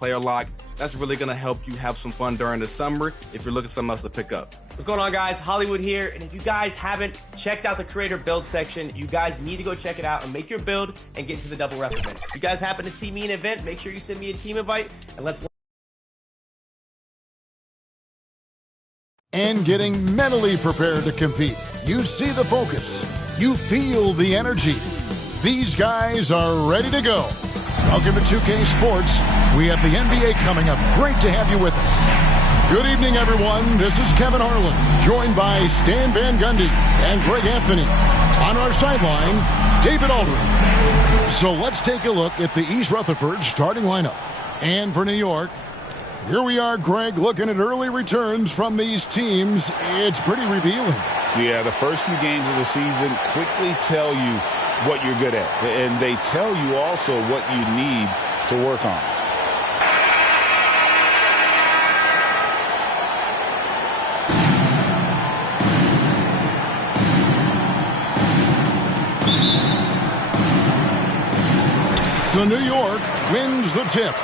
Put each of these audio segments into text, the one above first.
player lock. That's really going to help you have some fun during the summer if you're looking for something else to pick up. What's going on, guys? Hollywood here. And if you guys haven't checked out the creator build section, you guys need to go check it out and make your build and get into the double ref events. If you guys happen to see me in an event, make sure you send me a team invite and let's. And getting mentally prepared to compete. You see the focus. You feel the energy. These guys are ready to go. Welcome to 2K Sports. We have the NBA coming up. Great to have you with us. Good evening, everyone. This is Kevin Harlan, joined by Stan Van Gundy and Greg Anthony. On our sideline, David Aldridge. So let's take a look at the East Rutherford starting lineup. And for New York, here we are, Greg, looking at early returns from these teams. It's pretty revealing. Yeah, the first few games of the season quickly tell you what you're good at. And they tell you also what you need to work on. So New York wins the tip.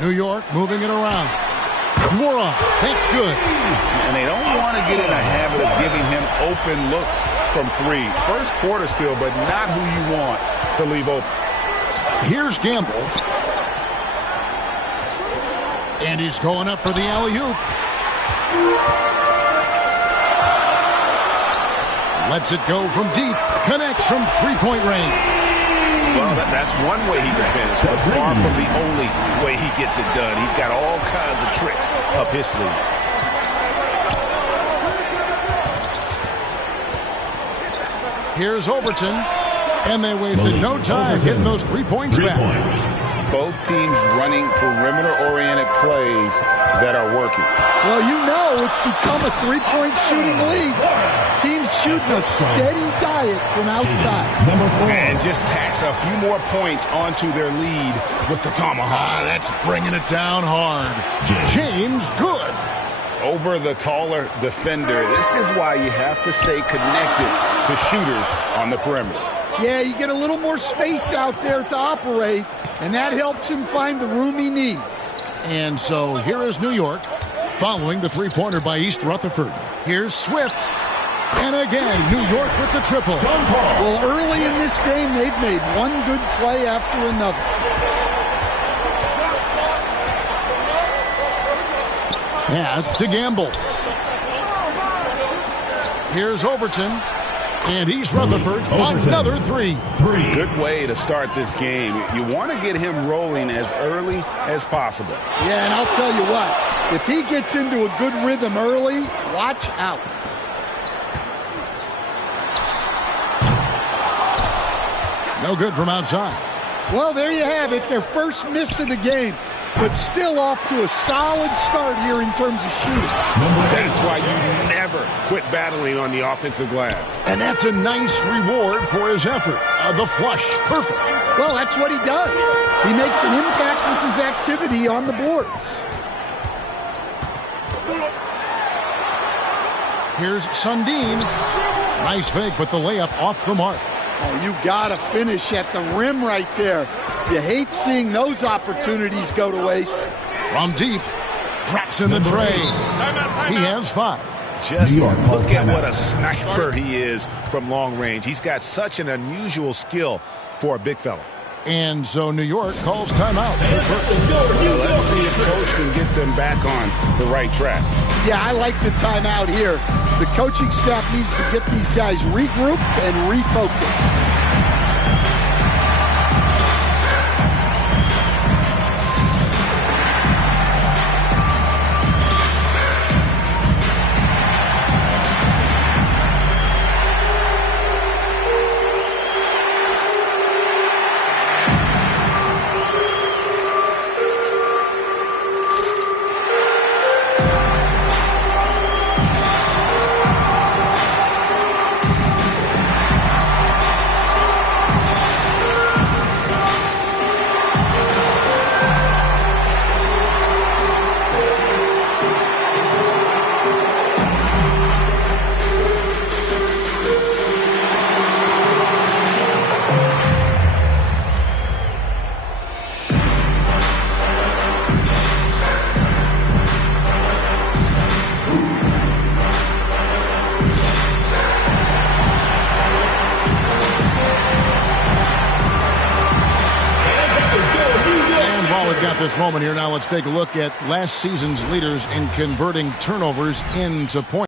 New York moving it around. Dwarov, that's good. And they don't want to get in a habit of giving him open looks from three. First quarter still, but not who you want to leave open. Here's Gamble. And he's going up for the alley-oop. Lets it go from deep. Connects from three-point range. Well, that's one way he can finish, but far from the only way he gets it done. He's got all kinds of tricks up his sleeve. Here's Overton, and they wasted no time hitting those 3 points back. Both teams running perimeter-oriented plays that are working. Well, you know it's become a three-point shooting league. Teams shooting a steady diet from outside. And just tax a few more points onto their lead with the tomahawk. That's bringing it down hard. James Good. Over the taller defender. This is why you have to stay connected to shooters on the perimeter. Yeah, you get a little more space out there to operate, and that helps him find the room he needs. And so here is New York following the three-pointer by East Rutherford. Here's Swift. And again, New York with the triple. Well, early in this game, they've made one good play after another. Pass to Gamble. Here's Overton. And East Rutherford, another three. Good way to start this game. You want to get him rolling as early as possible. Yeah, and I'll tell you what, if he gets into a good rhythm early, watch out. No good from outside. Well, there you have it, their first miss of the game, but still off to a solid start here in terms of shooting. That's why you never quit battling on the offensive glass. And that's a nice reward for his effort. The flush, perfect. Well, that's what he does. He makes an impact with his activity on the boards. Here's Sundin. Nice fake, but the layup off the mark. Oh, you gotta finish at the rim right there. You hate seeing those opportunities go to waste. From deep, drops in the tray. He has five. Just look at what a sniper he is from long range. He's got such an unusual skill for a big fella. And so New York calls timeout. Let's see if Coach can get them back on the right track. Yeah, I like the timeout here. The coaching staff needs to get these guys regrouped and refocused. got this moment here. Now let's take a look at last season's leaders in converting turnovers into points.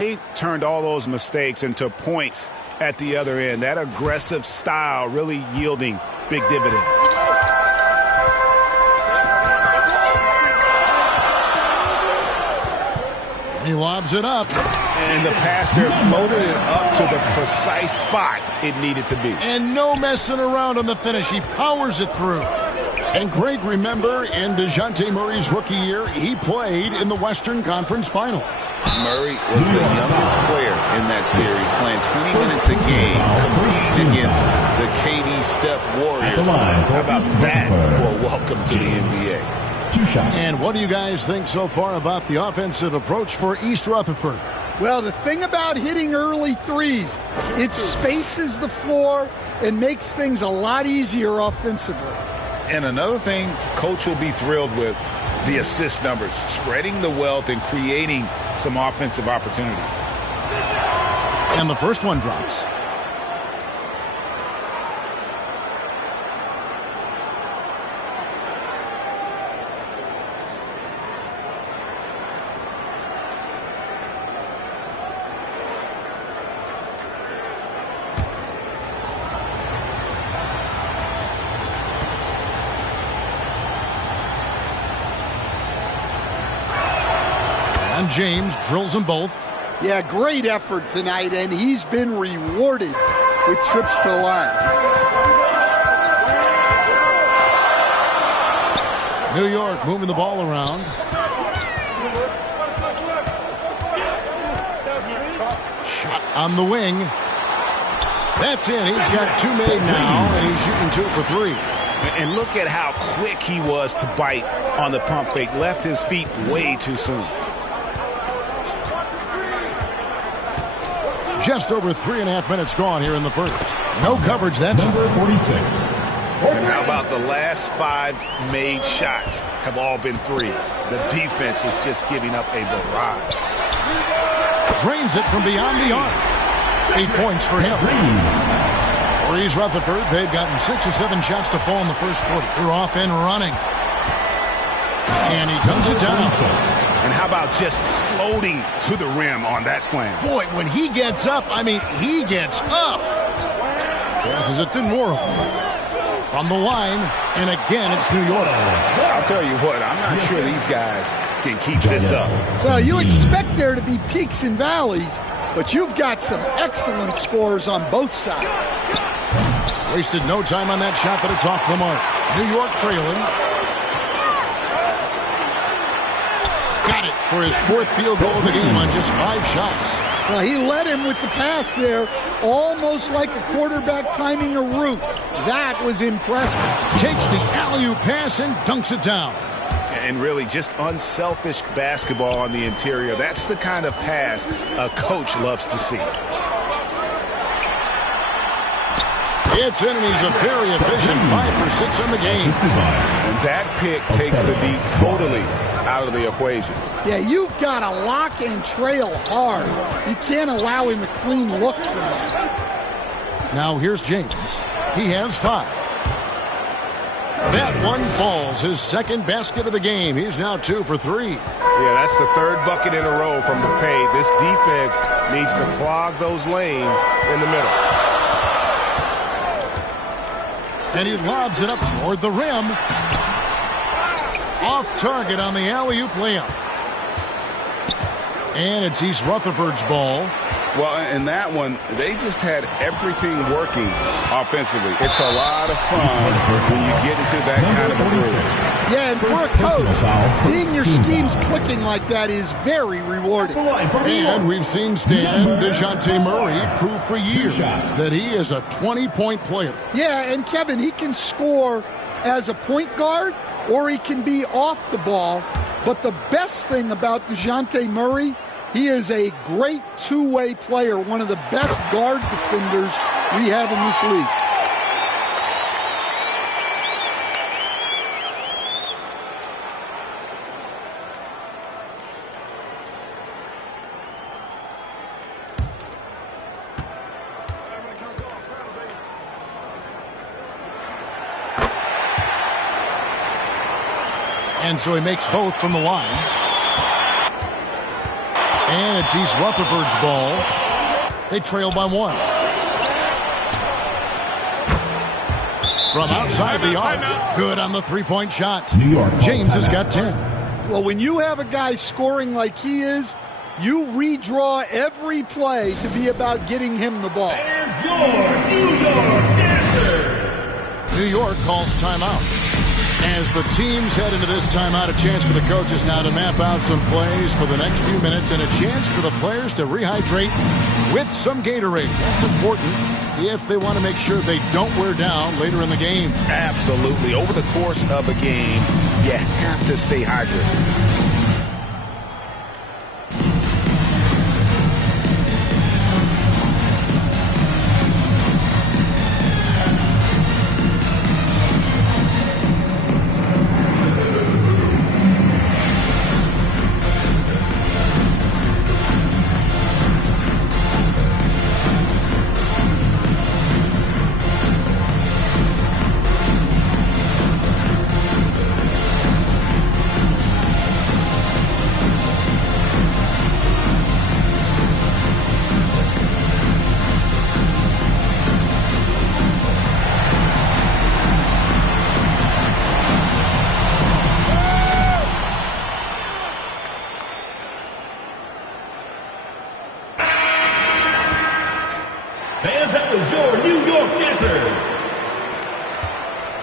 They turned all those mistakes into points at the other end. That aggressive style really yielding big dividends. He lobs it up. And the pass there floated it up to the precise spot it needed to be. And no messing around on the finish. He powers it through. And Greg, remember, in DeJounte Murray's rookie year, he played in the Western Conference Finals. Murray was the youngest player in that series, playing 20 minutes a game, competing against the KD Steph Warriors. How about that for a welcome to the NBA? 2 shots. And what do you guys think so far about the offensive approach for East Rutherford? Well, the thing about hitting early threes, it spaces the floor and makes things a lot easier offensively. And another thing Coach will be thrilled with, the assist numbers, spreading the wealth and creating some offensive opportunities. And the first one drops. And James drills them both. Yeah, great effort tonight, and he's been rewarded with trips to the line. New York moving the ball around. Shot on the wing. That's in. He's got 2 made now, and he's shooting 2 for 3. And look at how quick he was to bite on the pump fake. Left his feet way too soon. Just over 3.5 minutes gone here in the first. No coverage that time. Number 46. And how about the last 5 made shots have all been threes? The defense is just giving up a barrage. Drains it from beyond the arc. 8 points for him. For East Rutherford, they've gotten 6 or 7 shots to fall in the first quarter. They're off and running. And he dunks it down. And how about just floating to the rim on that slam? Boy, when he gets up, I mean, he gets up. Passes it to Norwell. From the line, and again, it's New York. I'll tell you what, I'm not sure these guys can keep this up. Well, you expect there to be peaks and valleys, but you've got some excellent scores on both sides. Wasted no time on that shot, but it's off the mark. New York trailing. Got it for his 4th field goal of the game on just 5 shots. Well, he led him with the pass there, almost like a quarterback timing a route. That was impressive. Takes the alley-oop pass and dunks it down. And really just unselfish basketball on the interior. That's the kind of pass a coach loves to see. It's in, and he's a very efficient 5 for 6 on the game. And that pick takes the D totally out of the equation. Yeah, you've got to lock and trail hard. You can't allow him a clean look from that. Now here's James. He has 5. That one falls, his 2nd basket of the game. He's now 2 for 3. Yeah, that's the 3rd bucket in a row from the paint. This defense needs to clog those lanes in the middle. And he lobs it up toward the rim. Off target on the alley-oop layup. And it's East Rutherford's ball. Well, in that one, they just had everything working offensively. It's a lot of fun when you get into that kind of a groove. Yeah, and for a coach, seeing your schemes clicking like that is very rewarding. And we've seen Stan DeJounte Murray prove for years that he is a 20-point player. Yeah, and Kevin, he can score as a point guard or he can be off the ball. But the best thing about DeJounte Murray, he is a great two-way player, one of the best guard defenders we have in this league. And so he makes both from the line. And it's East Rutherford's ball. They trail by 1. From outside the arc. Good on the three-point shot. New York. James has got 10. Well, when you have a guy scoring like he is, you redraw every play to be about getting him the ball. Here's your New York Dancers. New York calls timeout. As the teams head into this timeout, a chance for the coaches now to map out some plays for the next few minutes and a chance for the players to rehydrate with some Gatorade. That's important if they want to make sure they don't wear down later in the game. Absolutely. Over the course of a game, you have to stay hydrated.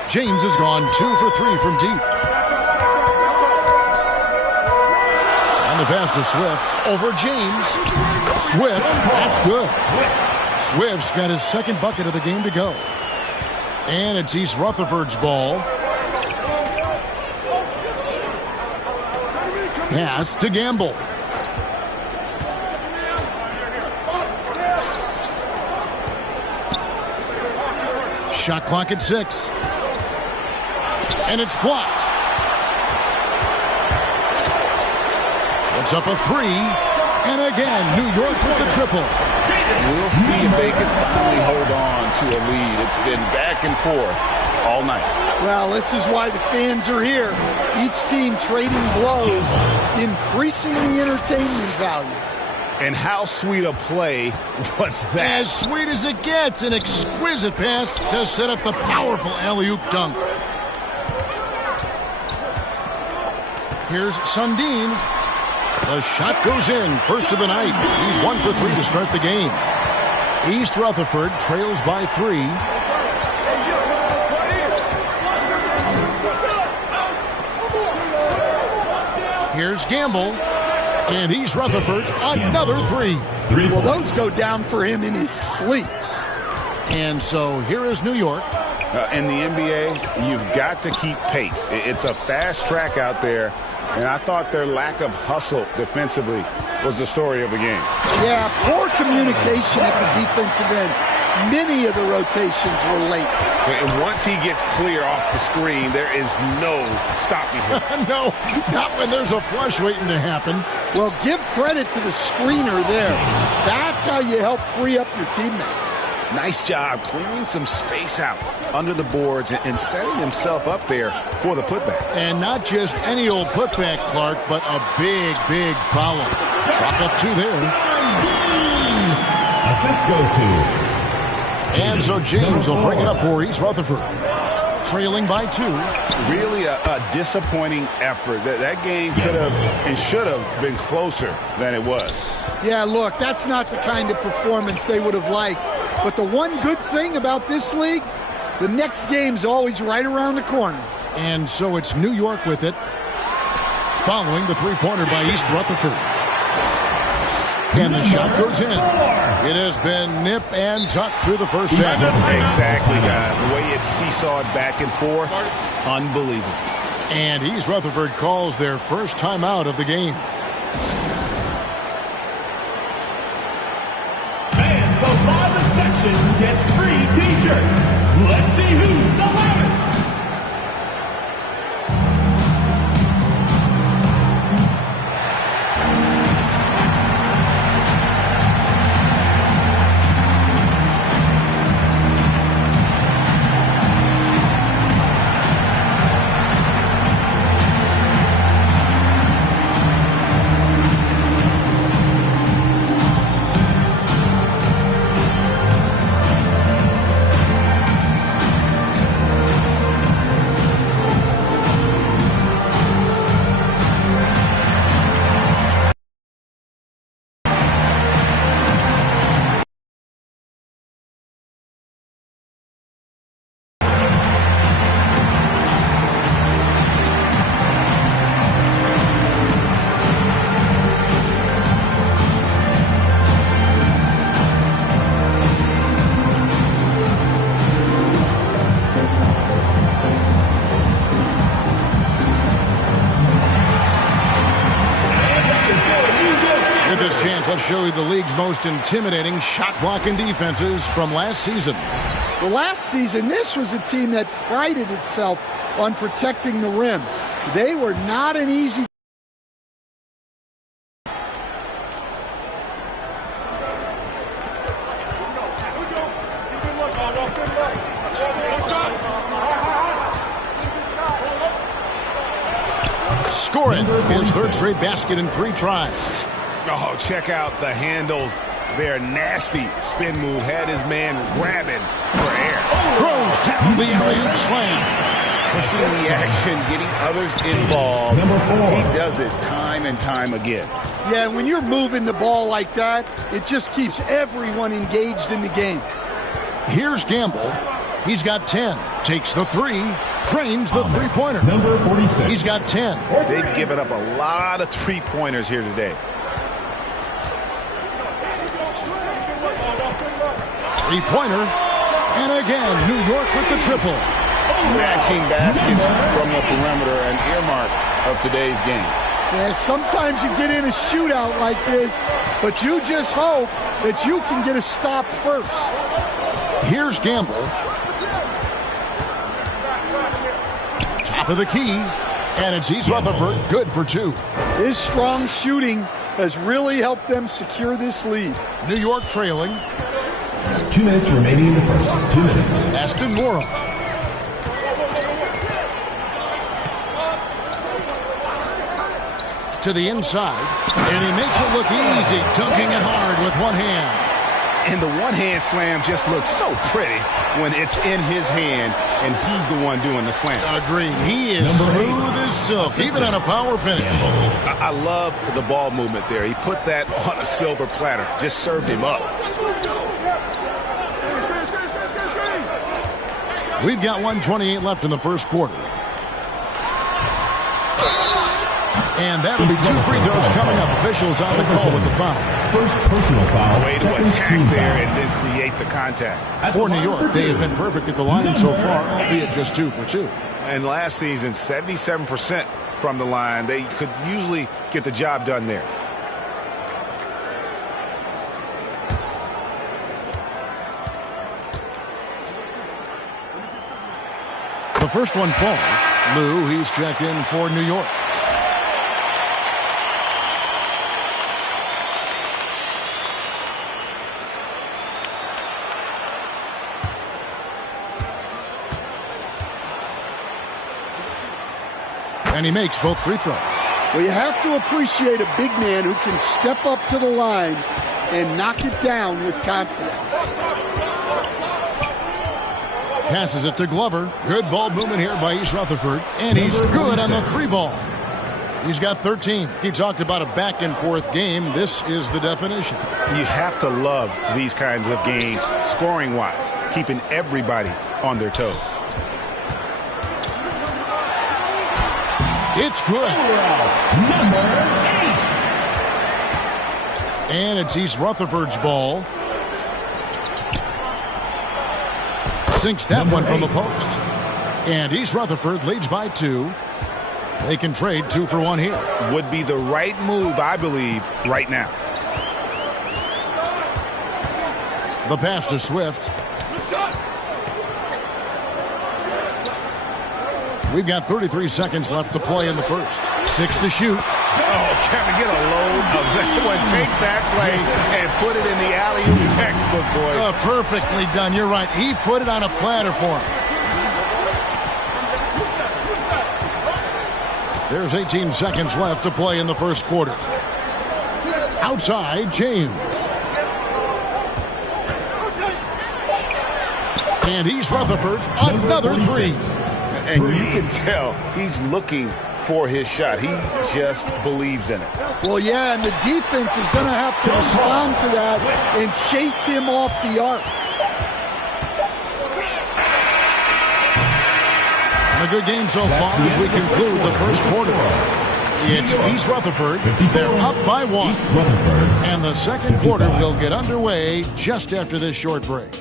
James has gone 2 for 3 from deep. And the pass to Swift over James. Swift, that's good. Swift's got his second bucket of the game to go. And it's East Rutherford's ball. Pass to Gamble. Shot clock at 6. And it's blocked. It's up a 3. And again, New York with the triple. We'll see if they can finally hold on to a lead. It's been back and forth all night. Well, this is why the fans are here. Each team trading blows, increasing the entertainment value. And how sweet a play was that? As sweet as it gets, an exquisite pass to set up the powerful alley-oop dunk. Here's Sundin. The shot goes in. First of the night. He's 1 for 3 to start the game. East Rutherford trails by 3. Here's Gamble. And East Rutherford, another 3. Well, those go down for him in his sleep. And so here is New York. In the NBA, you've got to keep pace. It's a fast track out there, and I thought their lack of hustle defensively was the story of the game. Yeah, poor communication at the defensive end. Many of the rotations were late. And once he gets clear off the screen, there is no stopping him. No, not when there's a flush waiting to happen. Well, give credit to the screener there. That's how you help free up your teammates. Nice job clearing some space out under the boards and setting himself up there for the putback. And not just any old putback, Clark, but a big, big foul. Chalk up 2 there. Assist goes to. And so James will bring it up for East Rutherford. Trailing by 2. Really a disappointing effort. That game could have and should have been closer than it was. Yeah, look, that's not the kind of performance they would have liked. But the one good thing about this league, the next game's always right around the corner. And so it's New York with it, following the three-pointer by East Rutherford. And the shot goes in. It has been nip and tuck through the first half. Exactly, guys. The way it's seesawed back and forth, unbelievable. And East Rutherford calls their first timeout of the game. Fans, the loudest section gets free T-shirts. Let's see who's the loudest. show you the league's most intimidating shot-blocking defenses from last season. The last season, this was a team that prided itself on protecting the rim. They were not an easy. Scoring his third straight basket in 3 tries. Oh, check out the handles. They're nasty. Spin move had his man grabbing for air. Throws down the alley-oop slam. Pushing the action, getting others involved. He does it time and time again. Yeah, when you're moving the ball like that, it just keeps everyone engaged in the game. Here's Gamble. He's got 10. Takes the 3. Trains the three-pointer. Number 46. He's got 10. They've given up a lot of three-pointers here today. Three-pointer. And again, New York with the triple. Matching baskets from the perimeter, an earmark of today's game. Yeah, sometimes you get in a shootout like this, but you just hope that you can get a stop first. Here's Gamble. Top of the key. And it's East Rutherford. Good for 2. His strong shooting has really helped them secure this lead. New York trailing. 2 minutes remaining in the first. 2 minutes. Aston Mora. To the inside. And he makes it look easy. Dunking it hard with one hand. And the one-hand slam just looks so pretty when it's in his hand and he's the one doing the slam. Agreed. He is smooth as silk, even on a power finish. I love the ball movement there. He put that on a silver platter. Just served him up. We've got 1:28 left in the first quarter. And that'll be 2 free throws coming up. Officials on the call with the foul. First personal foul. Way to attack there and then create the contact. For New York, they have been perfect at the line so far, albeit just 2 for 2. And last season, 77% from the line. They could usually get the job done there. The first one falls. Lou, he's checked in for New York. And he makes both free throws. Well, you have to appreciate a big man who can step up to the line and knock it down with confidence. Passes it to Glover. Good ball movement here by East Rutherford. And he's good on the 3 ball. He's got 13. He talked about a back-and-forth game. This is the definition. You have to love these kinds of games, scoring-wise, keeping everybody on their toes. It's good. Number 8. And it's East Rutherford's ball. Sinks that one from the post. And East Rutherford leads by 2. They can trade 2 for 1 here. Would be the right move, I believe, right now. The pass to Swift. We've got 33 seconds left to play in the first. 6 to shoot. Oh, can we get a load of that one? Take that play and put it in the alley-oop textbook, boys. Perfectly done. You're right. He put it on a platter for him. There's 18 seconds left to play in the first quarter. Outside, James. And East Rutherford, another 3. And you can tell he's looking for his shot. He just believes in it. Well, yeah, and the defense is going to have to respond to that and chase him off the arc. A good game so far as we conclude the first quarter. It's East Rutherford. They're up by 1. And the second quarter will get underway just after this short break.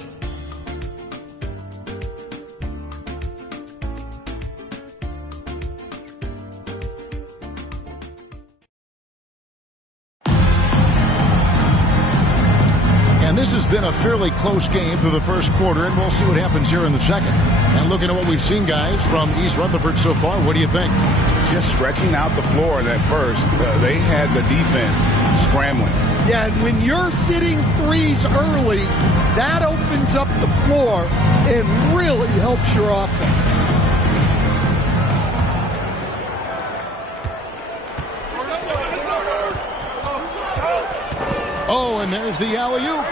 been a fairly close game through the first quarter, and we'll see what happens here in the second. And looking at what we've seen, guys, from East Rutherford so far, what do you think? Just stretching out the floor in that first. They had the defense scrambling. Yeah, and when you're hitting threes early, that opens up the floor and really helps your offense. Oh, and there's the alley-oop.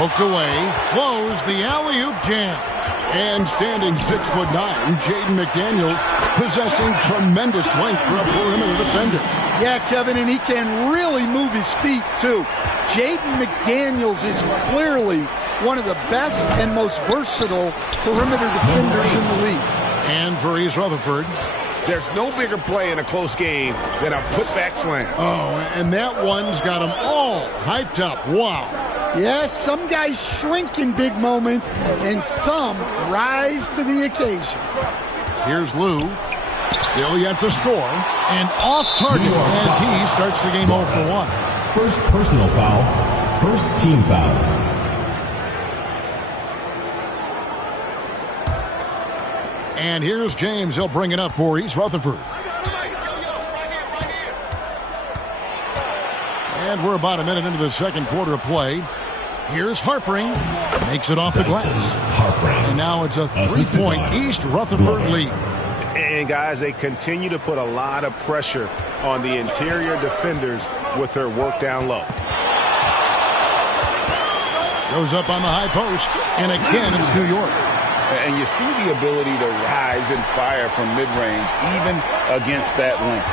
Poked away. Close the alley-oop jam. And standing 6'9", Jaden McDaniels possessing tremendous length for a perimeter defender. Yeah, Kevin, and he can really move his feet, too. Jaden McDaniels is clearly one of the best and most versatile perimeter defenders in the league. And for East Rutherford, there's no bigger play in a close game than a putback slam. Oh, and that one's got them all hyped up. Wow. Yes, some guys shrink in big moments, and some rise to the occasion. Here's Lou. Still yet to score. And off target as he starts the game 0 for 1. First personal foul. First team foul. And here's James. He'll bring it up for East Rutherford. And we're about a minute into the second quarter of play. Here's Harpering. Makes it off the glass. And now it's a 3-point East Rutherford lead. And, guys, they continue to put a lot of pressure on the interior defenders with their work down low. Goes up on the high post. And again, it's New York. And you see the ability to rise and fire from mid-range, even against that length.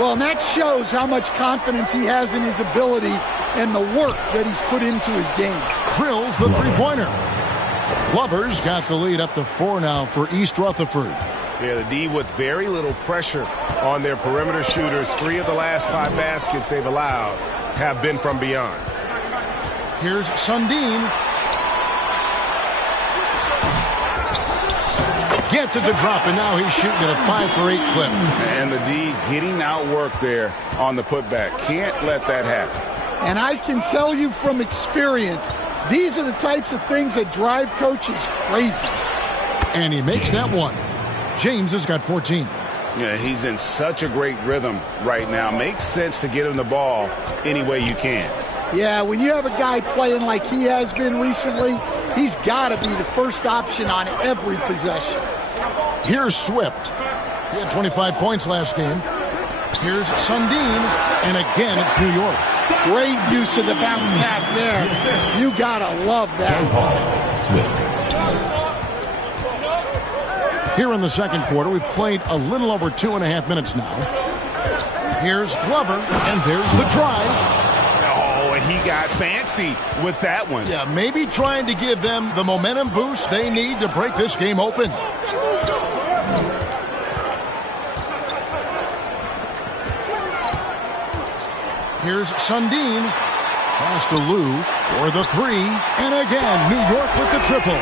Well, and that shows how much confidence he has in his ability and the work that he's put into his game. Drills the three-pointer. Glover's got the lead up to 4 now for East Rutherford. Yeah, the D with very little pressure on their perimeter shooters. 3 of the last 5 baskets they've allowed have been from beyond. Here's Sundin. Gets it to drop, and now he's shooting at a 5 for 8 clip. And the D getting outworked there on the putback. Can't let that happen. And I can tell you from experience, these are the types of things that drive coaches crazy. And he makes that one. James has got 14. Yeah, he's in such a great rhythm right now. Makes sense to get him the ball any way you can. Yeah, when you have a guy playing like he has been recently, he's got to be the first option on every possession. Here's Swift. He had 25 points last game. Here's Sundin, and again it's New York. Great use of the bounce pass there. You got to love that. Swift. Here in the second quarter, we've played a little over 2.5 minutes now. Here's Glover, and there's the drive. Oh, he got fancy with that one. Yeah, maybe trying to give them the momentum boost they need to break this game open. Here's Sundin. Pass to Lou for the 3. And again, New York with the triple.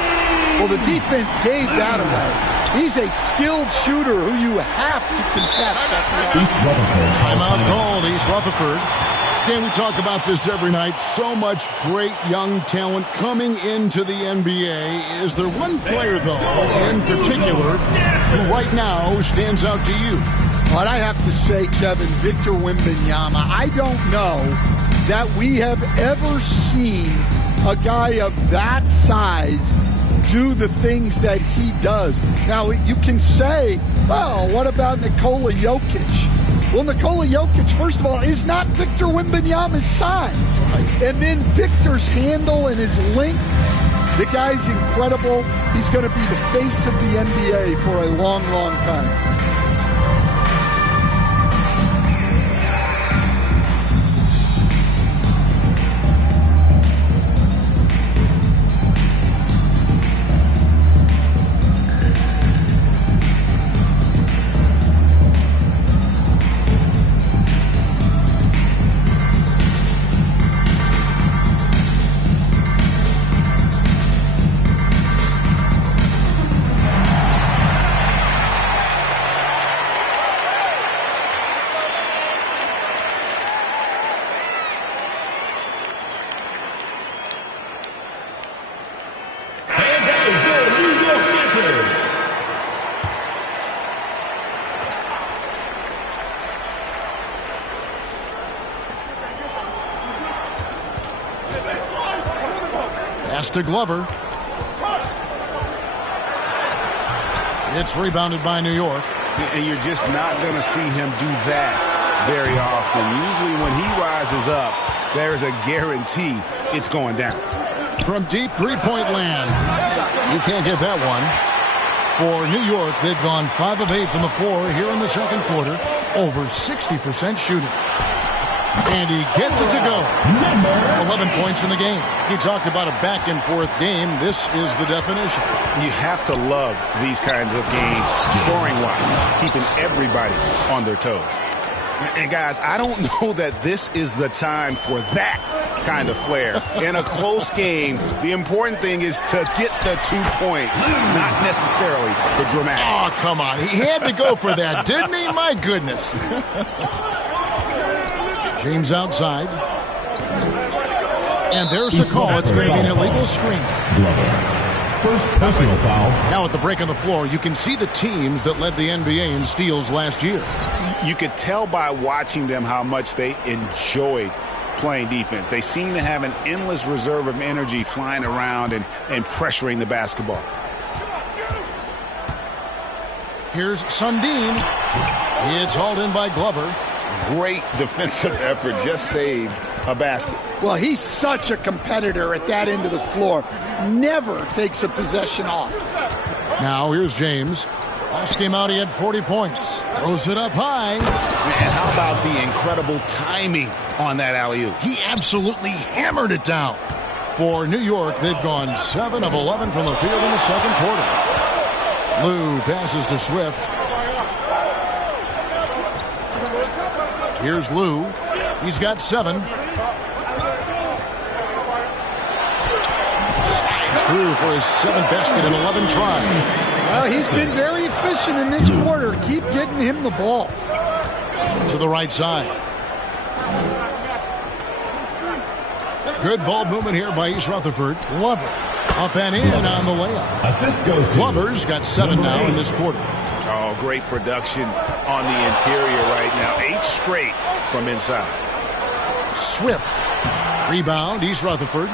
Well, the defense gave that away. He's a skilled shooter who you have to contest at the East Rutherford. Timeout called, East Rutherford. Stan, we talk about this every night. So much great young talent coming into the NBA. Is there one player, though, in particular, who right now stands out to you? But I have to say, Kevin, Victor Wembanyama, I don't know that we have ever seen a guy of that size do the things that he does. Now, you can say, well, what about Nikola Jokic? Well, Nikola Jokic, first of all, is not Victor Wembanyama's size. And then Victor's handle and his length, the guy's incredible. He's going to be the face of the NBA for a long, long time. Panthers. Pass to Glover. It's rebounded by New York. And you're just not going to see him do that very often. Usually when he rises up, there's a guarantee it's going down. From deep three-point land. You can't get that one. For New York, they've gone 5 of 8 from the floor here in the second quarter. Over 60% shooting. And he gets it to go. 11 points in the game. He talked about a back-and-forth game. This is the definition. You have to love these kinds of games, scoring-wise, keeping everybody on their toes. And, guys, I don't know that this is the time for that kind of flair. In a close game, the important thing is to get the 2 points, not necessarily the dramatics. Oh, come on. He had to go for that, didn't he? My goodness. James outside. And there's the call. It's going to be an illegal screen. First personal foul. Now at the break on the floor, you can see the teams that led the NBA in steals last year. You could tell by watching them how much they enjoyed playing defense. They seem to have an endless reserve of energy flying around and pressuring the basketball. Here's Sundin. It's hauled in by Glover. Great defensive effort, just saved a basket. Well, he's such a competitor at that end of the floor. Never takes a possession off. Now here's James. Last game out, he had 40 points. Throws it up high. And how about the incredible timing on that alley-oop? He absolutely hammered it down. For New York, they've gone 7 of 11 from the field in the second quarter. Lou passes to Swift. Here's Lou. He's got 7. Slides through for his 7th basket in 11 tries. Well, he's been very efficient in this quarter. Keep getting him the ball. To the right side. Good ball movement here by East Rutherford. Glover up and in on the layup. Assist goes to Glover's got 7 now in this quarter. Oh, great production on the interior right now. 8 straight from inside. Swift. Rebound, East Rutherford.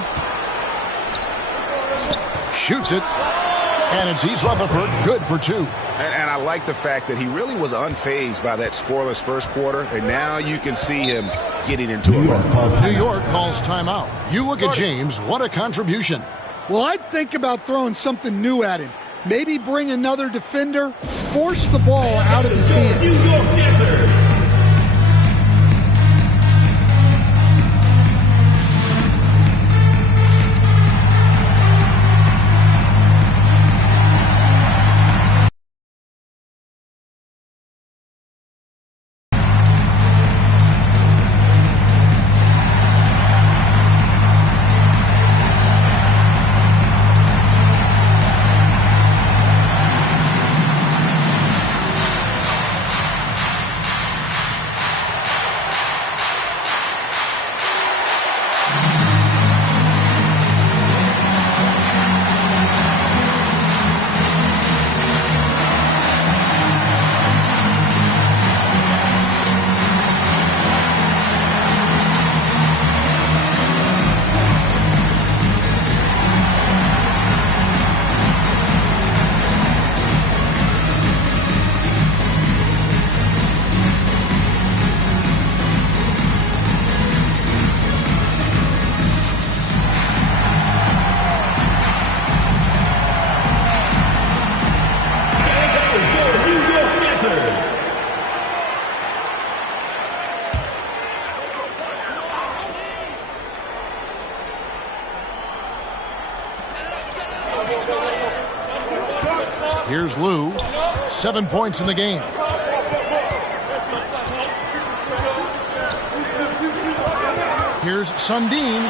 Shoots it. And it's East Rutherford. Good for 2. And I like the fact that he really was unfazed by that scoreless first quarter. And now you can see him getting into a rhythm. New York calls timeout. You look at James. What a contribution. Well, I'd think about throwing something new at him. Maybe bring another defender, force the ball out of his hand. New York Panthers. Here's Lou. 7 points in the game. Here's Sundin.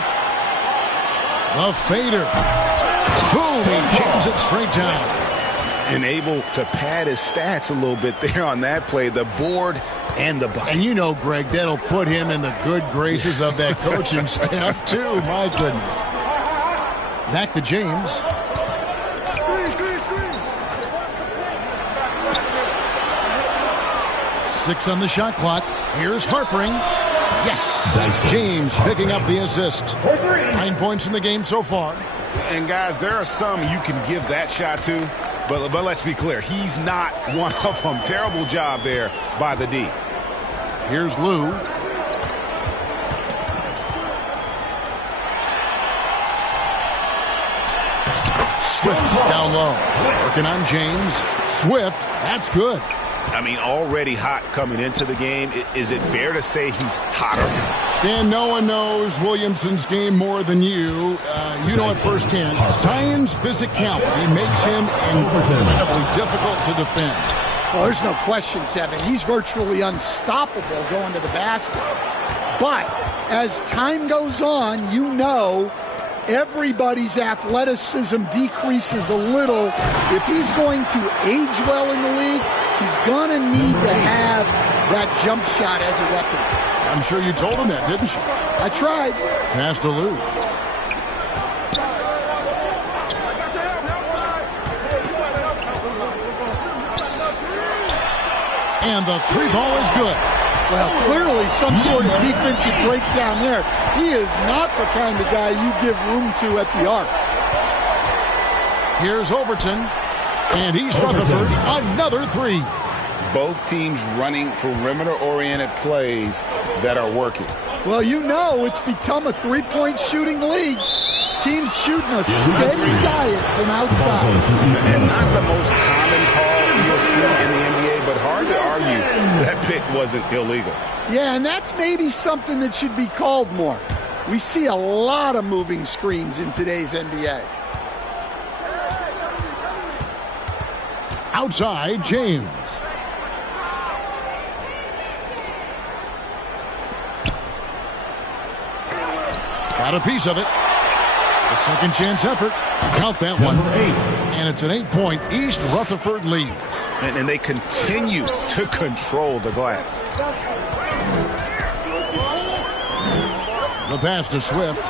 The fader. Boom, he jams it straight down. And able to pad his stats a little bit there on that play. The board and the bucket. And you know, Greg, that'll put him in the good graces of that coaching staff, too. My goodness. Back to James. 6 on the shot clock. Here's Harpering. Yes, that's James picking up the assist. 9 points in the game so far. And guys, there are some you can give that shot to, but let's be clear, he's not one of them. Terrible job there by the D. Here's Lou. Swift down low. Working on James. Swift, that's good. I mean, already hot coming into the game. Is it fair to say he's hotter? Stan, no one knows Williamson's game more than you. You know it firsthand. Science physicality makes him incredibly difficult to defend. Well, there's no question, Kevin. He's virtually unstoppable going to the basket. But as time goes on, you know everybody's athleticism decreases a little. If he's going to age well in the league, he's going to need to have that jump shot as a weapon. I'm sure you told him that, didn't you? I tried. Pass to Lou. And the 3-ball is good. Well, clearly some sort of defensive breakdown there. He is not the kind of guy you give room to at the arc. Here's Overton, and he's Rutherford. Another 3. Both teams running perimeter-oriented plays that are working. Well, you know it's become a three-point shooting league. Teams shooting a steady diet from outside. And not the most common call you'll see in the NBA, but hard to argue that pick wasn't illegal. Yeah, and that's maybe something that should be called more. We see a lot of moving screens in today's NBA. Outside, James. Got a piece of it. A second chance effort. Count that one. And it's an 8-point East Rutherford lead. And they continue to control the glass. The pass to Swift.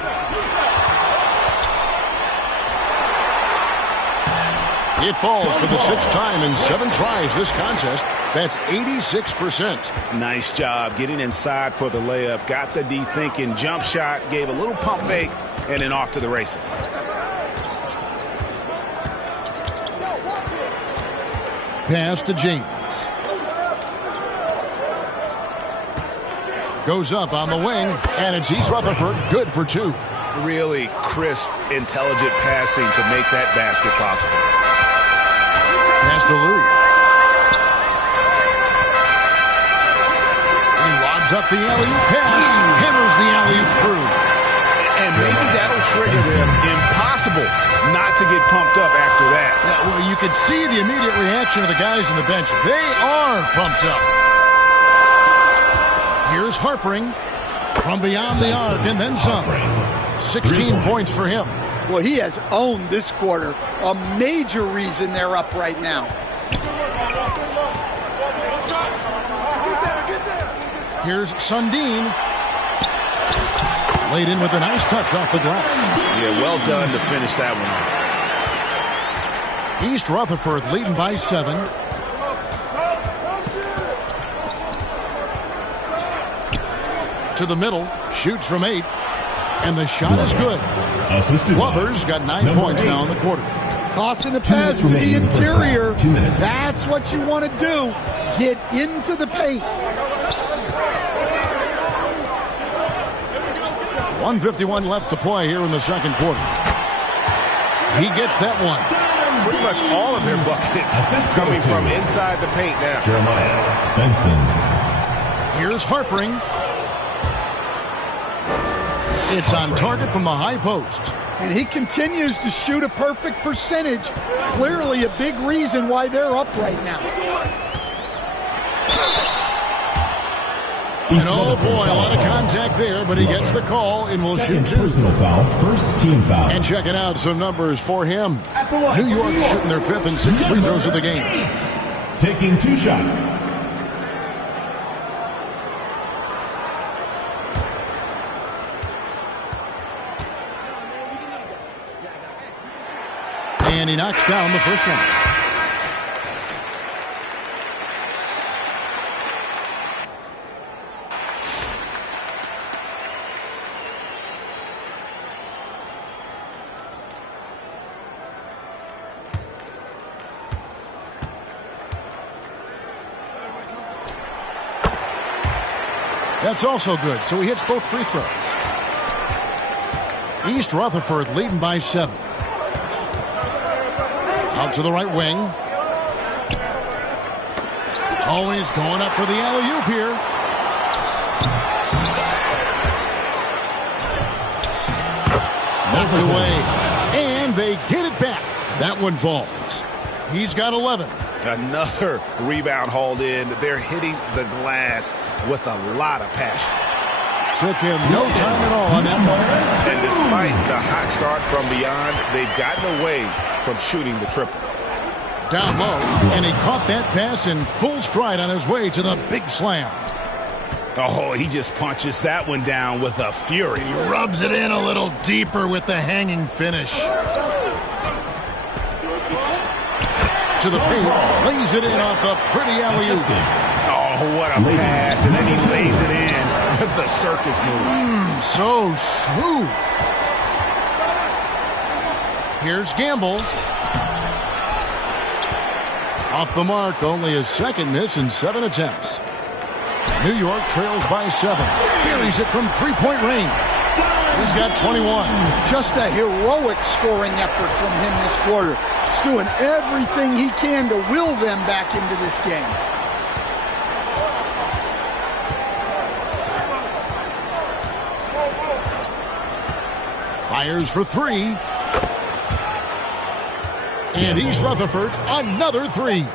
It falls for the 6th time in 7 tries this contest. That's 86%. Nice job getting inside for the layup. Got the D thinking. Jump shot. Gave a little pump fake. And then off to the races. Pass to James. Goes up on the wing, and it's East Rutherford. Good for 2. Really crisp, intelligent passing to make that basket possible. Pass to Lou. He lobs up the alley-oop pass. Hammers the alley-oop through. And maybe that'll trigger them. Impossible not to get pumped up after that. Yeah, well, you could see the immediate reaction of the guys on the bench. They are pumped up. Here's Harpering from beyond the arc and then some. 16 points for him. Well, he has owned this quarter. A major reason they're up right now. Here's Sundin. Laid in with a nice touch off the glass. Yeah, well done to finish that one. East Rutherford leading by 7. To the middle, shoots from 8, and the shot is good. Glover's got 9 points now in the quarter. Tossing the pass to the interior. That's what you want to do. Get into the paint. 1:51 left to play here in the second quarter. He gets that one. Pretty much all of their buckets coming from inside the paint now. Jeremiah Svensson. Here's Harpering. It's on target from the high post. And he continues to shoot a perfect percentage. Clearly a big reason why they're up right now. And oh boy, a lot of contact there, but he gets the call and will shoot 2. Personal foul, first team foul. And checking out some numbers for him. New York shooting their 5th and 6th free throws of the game. Taking 2 shots. And he knocks down the first one. That's also good, so he hits both free throws. East Rutherford leading by 7. Out to the right wing. Always going up for the alley-oop here. Knocked away. And they get it back. That one falls. He's got 11. Another rebound hauled in. They're hitting the glass with a lot of passion. Took him no time at all on that one. And despite the hot start from beyond, they've gotten away from shooting the triple. Down low, and he caught that pass in full stride on his way to the big slam. Oh, he just punches that one down with a fury. He rubs it in a little deeper with the hanging finish. To the paint, lays it in off the pretty alley-oop. Oh, what a pass, and then he lays it in with the circus move. So smooth. Here's Gamble. Off the mark, only his second miss in 7 attempts. New York trails by 7. Buries it from three-point range. He's got 21. Just a heroic scoring effort from him this quarter. He's doing everything he can to will them back into this game. Fires for 3. And East Rutherford, another 3.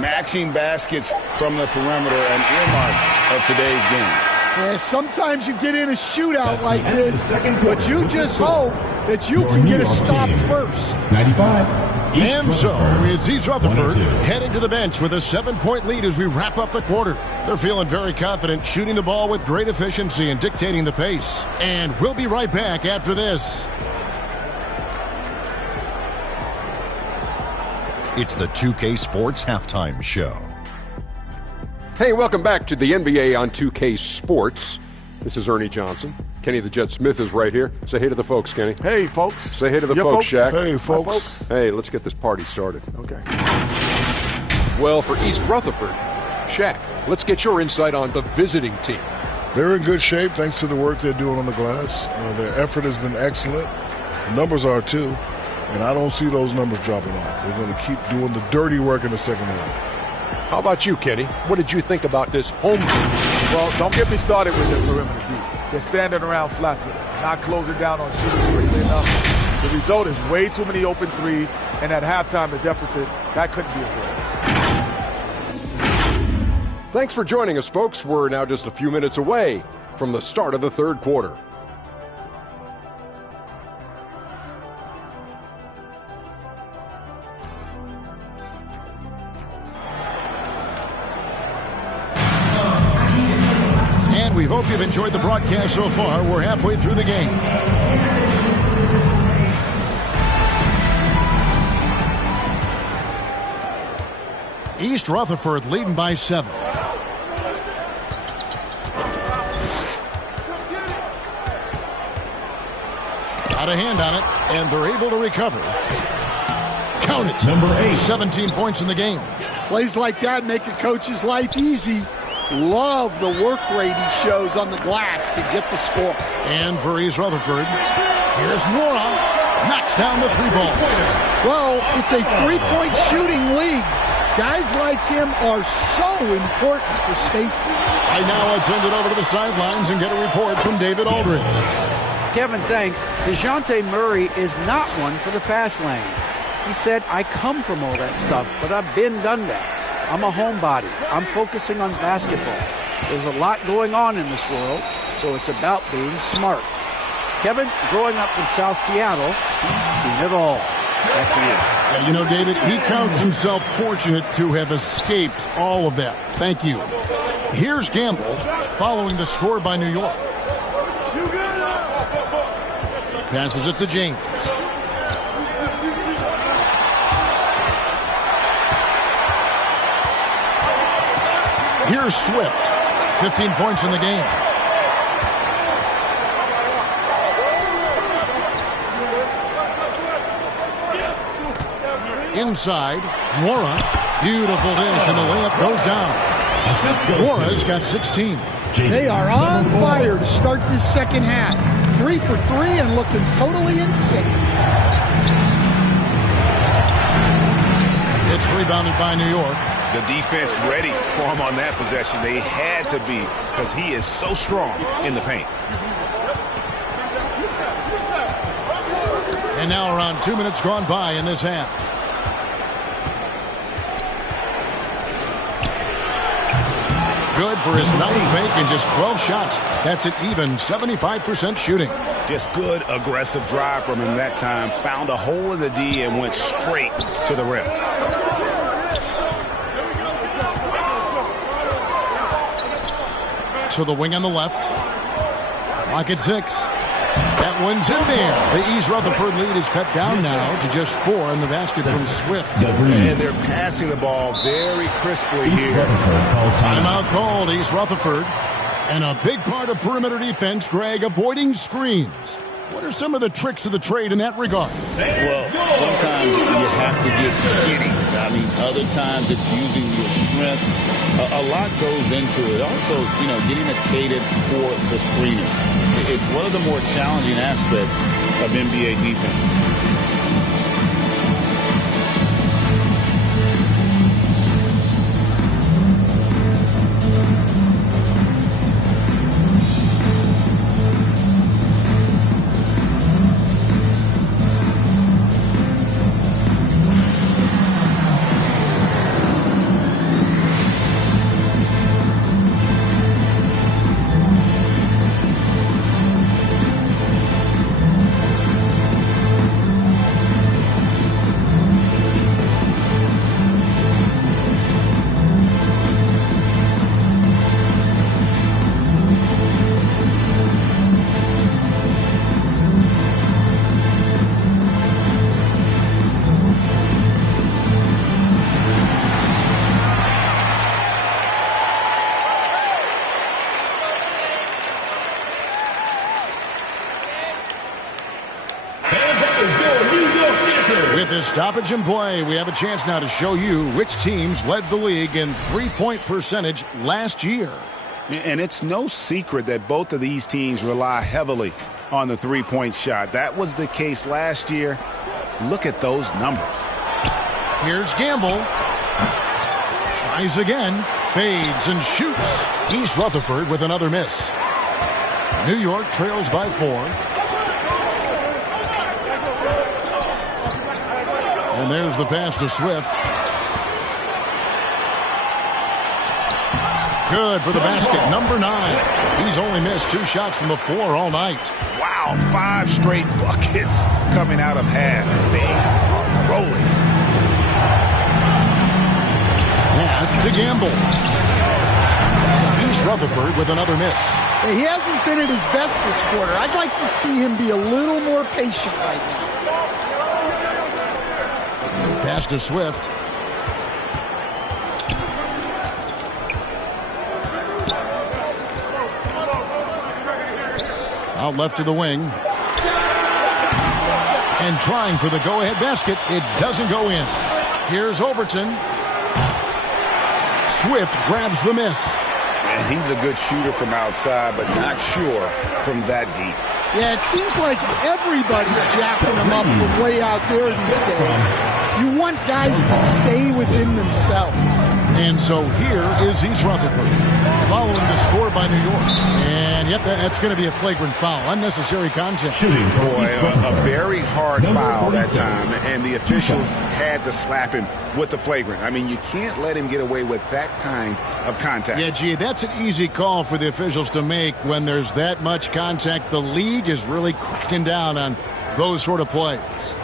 Matching baskets from the perimeter, an earmark of today's game. Yeah, sometimes you get in a shootout like this, but you just hope that you can get a stop first. 95. And so it's East Rutherford heading to the bench with a 7-point lead as we wrap up the quarter. They're feeling very confident, shooting the ball with great efficiency and dictating the pace. And we'll be right back after this. It's the 2K Sports Halftime Show. Hey, welcome back to the NBA on 2K Sports. This is Ernie Johnson. Kenny the Jet Smith is right here. Say hey to the folks, Kenny. Hey, folks. Say hey to the folks, Shaq. Hey, folks. Hey, let's get this party started. Okay. Well, for East Rutherford, Shaq, let's get your insight on the visiting team. They're in good shape thanks to the work they're doing on the glass. Their effort has been excellent. The numbers are too. And I don't see those numbers dropping off. They're going to keep doing the dirty work in the second half. How about you, Kenny? What did you think about this home team? Well, don't get me started with the perimeter deep. They're standing around flat-footed, not closing down on shooters quickly enough. The result is way too many open threes, and at halftime, the deficit, that couldn't be avoided. Thanks for joining us, folks. We're now just a few minutes away from the start of the third quarter. We hope you've enjoyed the broadcast so far. We're halfway through the game. East Rutherford leading by 7. Got a hand on it, and they're able to recover. Count it. Number 8. 17 points in the game. Plays like that make a coach's life easy. Love the work rate he shows on the glass to get the score. And for East Rutherford, here's Nora. Knocks down the 3-ball. Well, it's a 3-point shooting league. Guys like him are so important for spacing. Right now, let's send it over to the sidelines and get a report from David Aldridge. Kevin, thanks. DeJounte Murray is not one for the fast lane. He said, I come from all that stuff, but I've done that. I'm a homebody. I'm focusing on basketball. There's a lot going on in this world, so it's about being smart. Kevin, growing up in South Seattle, he's seen it all. Back to you. Yeah, you know, David, he counts himself fortunate to have escaped all of that. Thank you. Here's Gamble following the score by New York. Passes it to James. Here's Swift. 15 points in the game. Inside, Mora. Beautiful dish, and the layup goes down. Mora's got 16. They are on fire to start this second half. 3 for 3 and looking totally in sync. It's rebounded by New York. The defense ready for him on that possession. They had to be, because he is so strong in the paint. And now around 2 minutes gone by in this half. Good for his ninth make and just 12 shots. That's an even 75% shooting. Just good aggressive drive from him that time. Found a hole in the D and went straight to the rim. To the wing on the left. Clock at 6. That one's in there. The East Rutherford lead is cut down now to just 4 in the basket from Swift. And they're passing the ball very crisply here. Timeout called, East Rutherford. And a big part of perimeter defense, Greg, avoiding screens. What are some of the tricks of the trade in that regard? Well, sometimes you have to get skinny. I mean, other times it's using your strength. A lot goes into it. Also, getting a cadence for the screener. It's one of the more challenging aspects of NBA defense. With this stoppage in play, we have a chance now to show you which teams led the league in three-point percentage last year. And it's no secret that both of these teams rely heavily on the three-point shot. That was the case last year. Look at those numbers. Here's Gamble. Tries again. Fades and shoots. East Rutherford with another miss. New York trails by 4. And there's the pass to Swift. Good for the basket, number 9. He's only missed 2 shots from the floor all night. Wow, 5 straight buckets coming out of half. They are rolling. Pass to Gamble. East Rutherford with another miss. He hasn't been at his best this quarter. I'd like to see him be a little more patient right now. Pass to Swift. Out left to the wing. And trying for the go-ahead basket. It doesn't go in. Here's Overton. Swift grabs the miss. And he's a good shooter from outside, but not sure from that deep. Yeah, it seems like everybody's jacking him up from way out there these days. You want guys to stay within themselves. And so here is East Rutherford following the score by New York. And yep, that's going to be a flagrant foul. Unnecessary contact. Boy, a very hard foul that time. And the officials had to slap him with the flagrant. I mean, you can't let him get away with that kind of contact. Yeah, gee, that's an easy call for the officials to make when there's that much contact. The league is really cracking down on those sort of plays.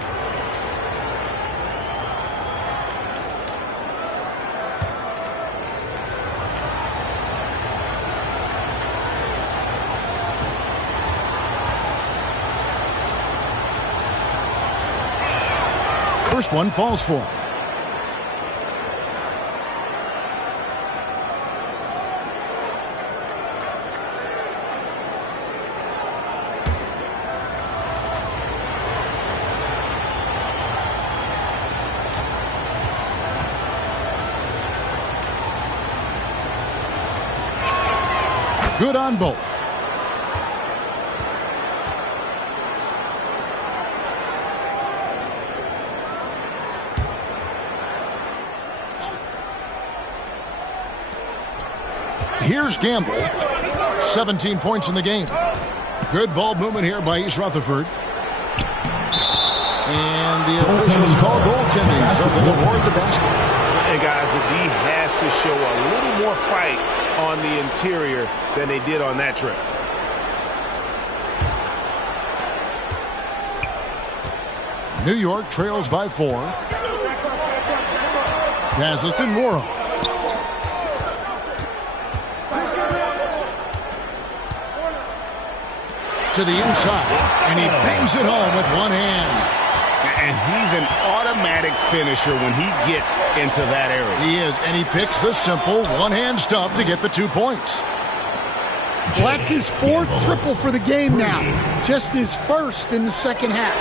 First one falls for him. Good on both. Here's Gamble. 17 points in the game. Good ball movement here by East Rutherford. And the officials call goaltending, so they'll award the basket. And guys, the D has to show a little more fight on the interior than they did on that trip. New York trails by 4. Passes to Nora. To the inside, and he bangs it home with one hand. And he's an automatic finisher when he gets into that area. He is, and he picks the simple one-hand stuff to get the 2 points. Well, that's his 4th triple for the game now. Just his 1st in the second half.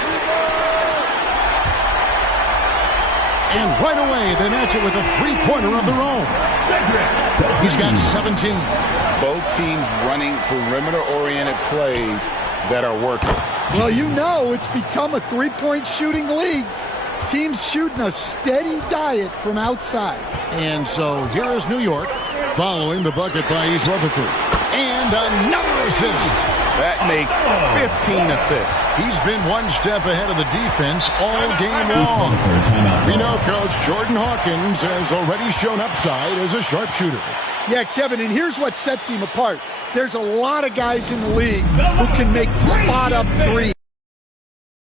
And right away, they match it with a 3-pointer of their own. He's got 17. Both teams running perimeter-oriented plays that are working. Well, you know it's become a 3-point shooting league. Teams shooting a steady diet from outside. And so here is New York following the bucket by East Rutherford. And another assist. That makes 15 assists. He's been one step ahead of the defense all game long. We know Coach Jordan Hawkins has already shown upside as a sharpshooter. Yeah, Kevin, and here's what sets him apart. There's a lot of guys in the league who can make spot-up threes.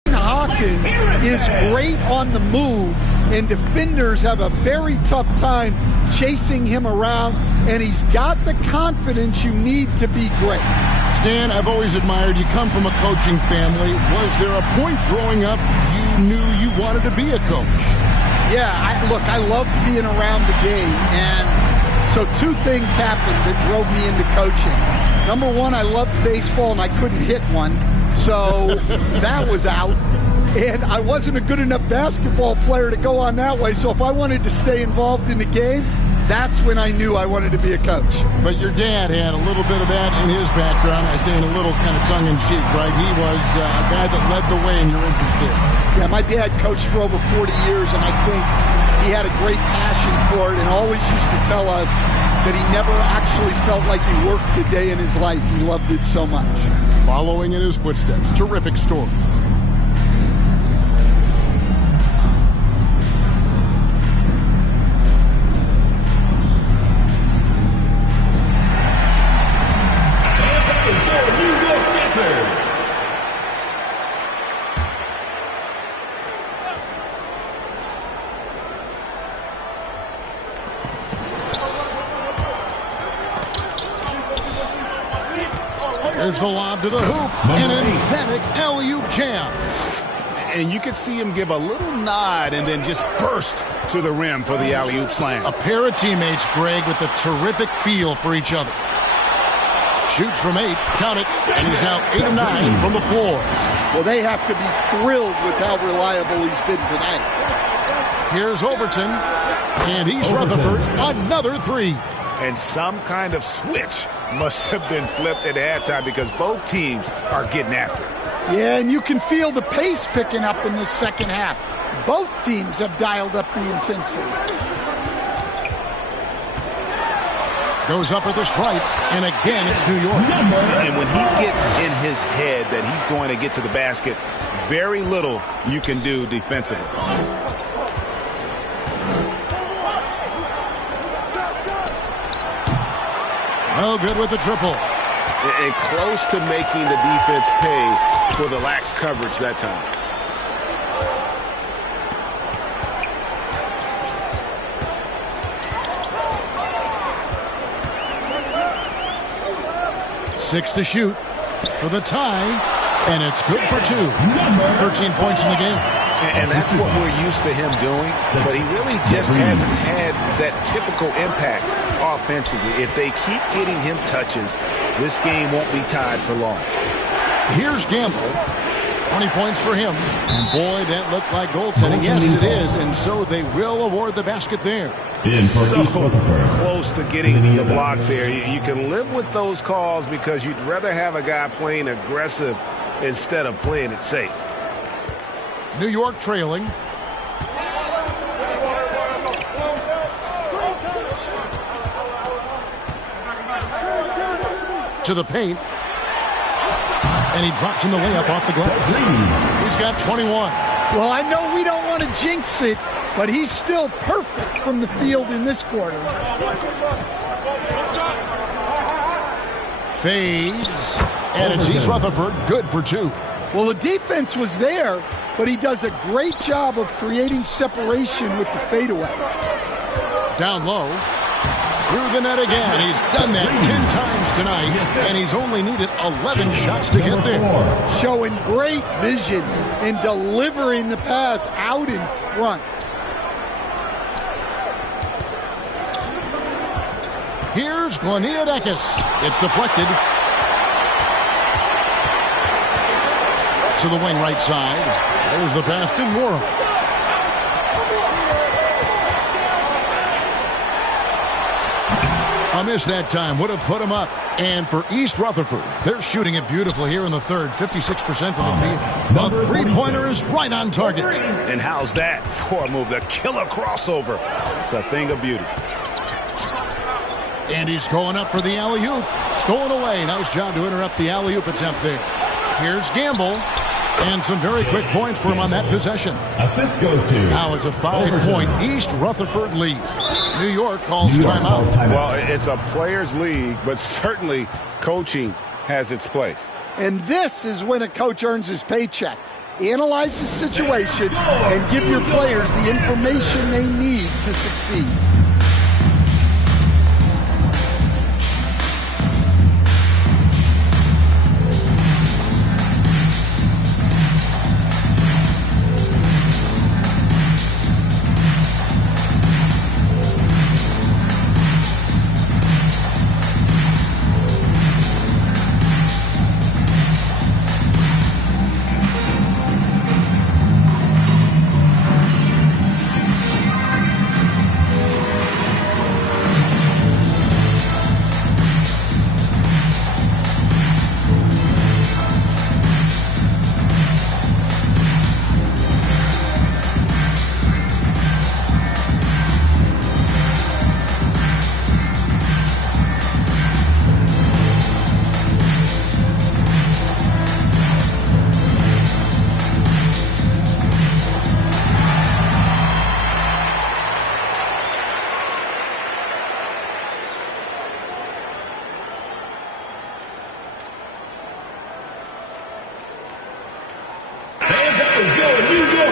Hawkins is great on the move, and defenders have a very tough time chasing him around, and he's got the confidence you need to be great. Stan, I've always admired you. Come from a coaching family. Was there a point growing up you knew you wanted to be a coach? Yeah, I loved being around the game, and so 2 things happened that drove me into coaching. Number 1, I loved baseball, and I couldn't hit one, so that was out. And I wasn't a good enough basketball player to go on that way, so if I wanted to stay involved in the game, that's when I knew I wanted to be a coach. But your dad had a little bit of that in his background. I say in a little kind of tongue-in-cheek, right? He was a guy that led the way in your interest there. Yeah, my dad coached for over 40 years, and I think he had a great passion for it and always used to tell us that he never actually felt like he worked a day in his life. He loved it so much. Following in his footsteps. Terrific story. There's the lob to the hoop. An emphatic alley-oop jam. And you could see him give a little nod and then just burst to the rim for the alley-oop slam. A pair of teammates, Greg, with a terrific feel for each other. Shoots from 8, count it, and he's now 8 of 9 from the floor. Well, they have to be thrilled with how reliable he's been tonight. Here's Overton, and East Rutherford, another 3. And some kind of switch must have been flipped at halftime because both teams are getting after it. Yeah, and you can feel the pace picking up in this second half. Both teams have dialed up the intensity. Goes up with a stripe, and again it's New York. And when he gets in his head that he's going to get to the basket, very little you can do defensively. No good with the triple. And close to making the defense pay for the lax coverage that time. Six to shoot for the tie, and it's good for 2. 13 points in the game. And that's what we're used to him doing, but he really just hasn't had that typical impact offensively. If they keep getting him touches, this game won't be tied for long. Here's Gamble. 20 points for him. And boy, that looked like goaltending. Yes, it is. And so they will award the basket there. So close to getting the block there. You can live with those calls because you'd rather have a guy playing aggressive instead of playing it safe. New York trailing. To the paint. And he drops in the layup off the glass. He's got 21. Well, I know we don't want to jinx it, but he's still perfect from the field in this quarter. Fades. And it's East Rutherford. Good for 2. Well, the defense was there, but he does a great job of creating separation with the fadeaway. Down low. Through the net again. He's done that 10 times tonight, and he's only needed 11 shots to get there. Showing great vision and delivering the pass out in front. Here's Gleniadakis. It's deflected. To the wing right side. There's the pass to Nora. A miss that time. Would have put him up. And for East Rutherford, they're shooting it beautifully here in the third. 56% from the field. A three-pointer is right on target. And how's that for a move? The killer crossover. It's a thing of beauty. And he's going up for the alley-oop. Stolen away. Nice job to interrupt the alley-oop attempt there. Here's Gamble. And some very quick points for him on that possession. Assist goes to. Now it's a 5-point East Rutherford lead. New York calls timeout. Well, it's a players' league, but certainly coaching has its place. And this is when a coach earns his paycheck. Analyze the situation and give your players the information they need to succeed.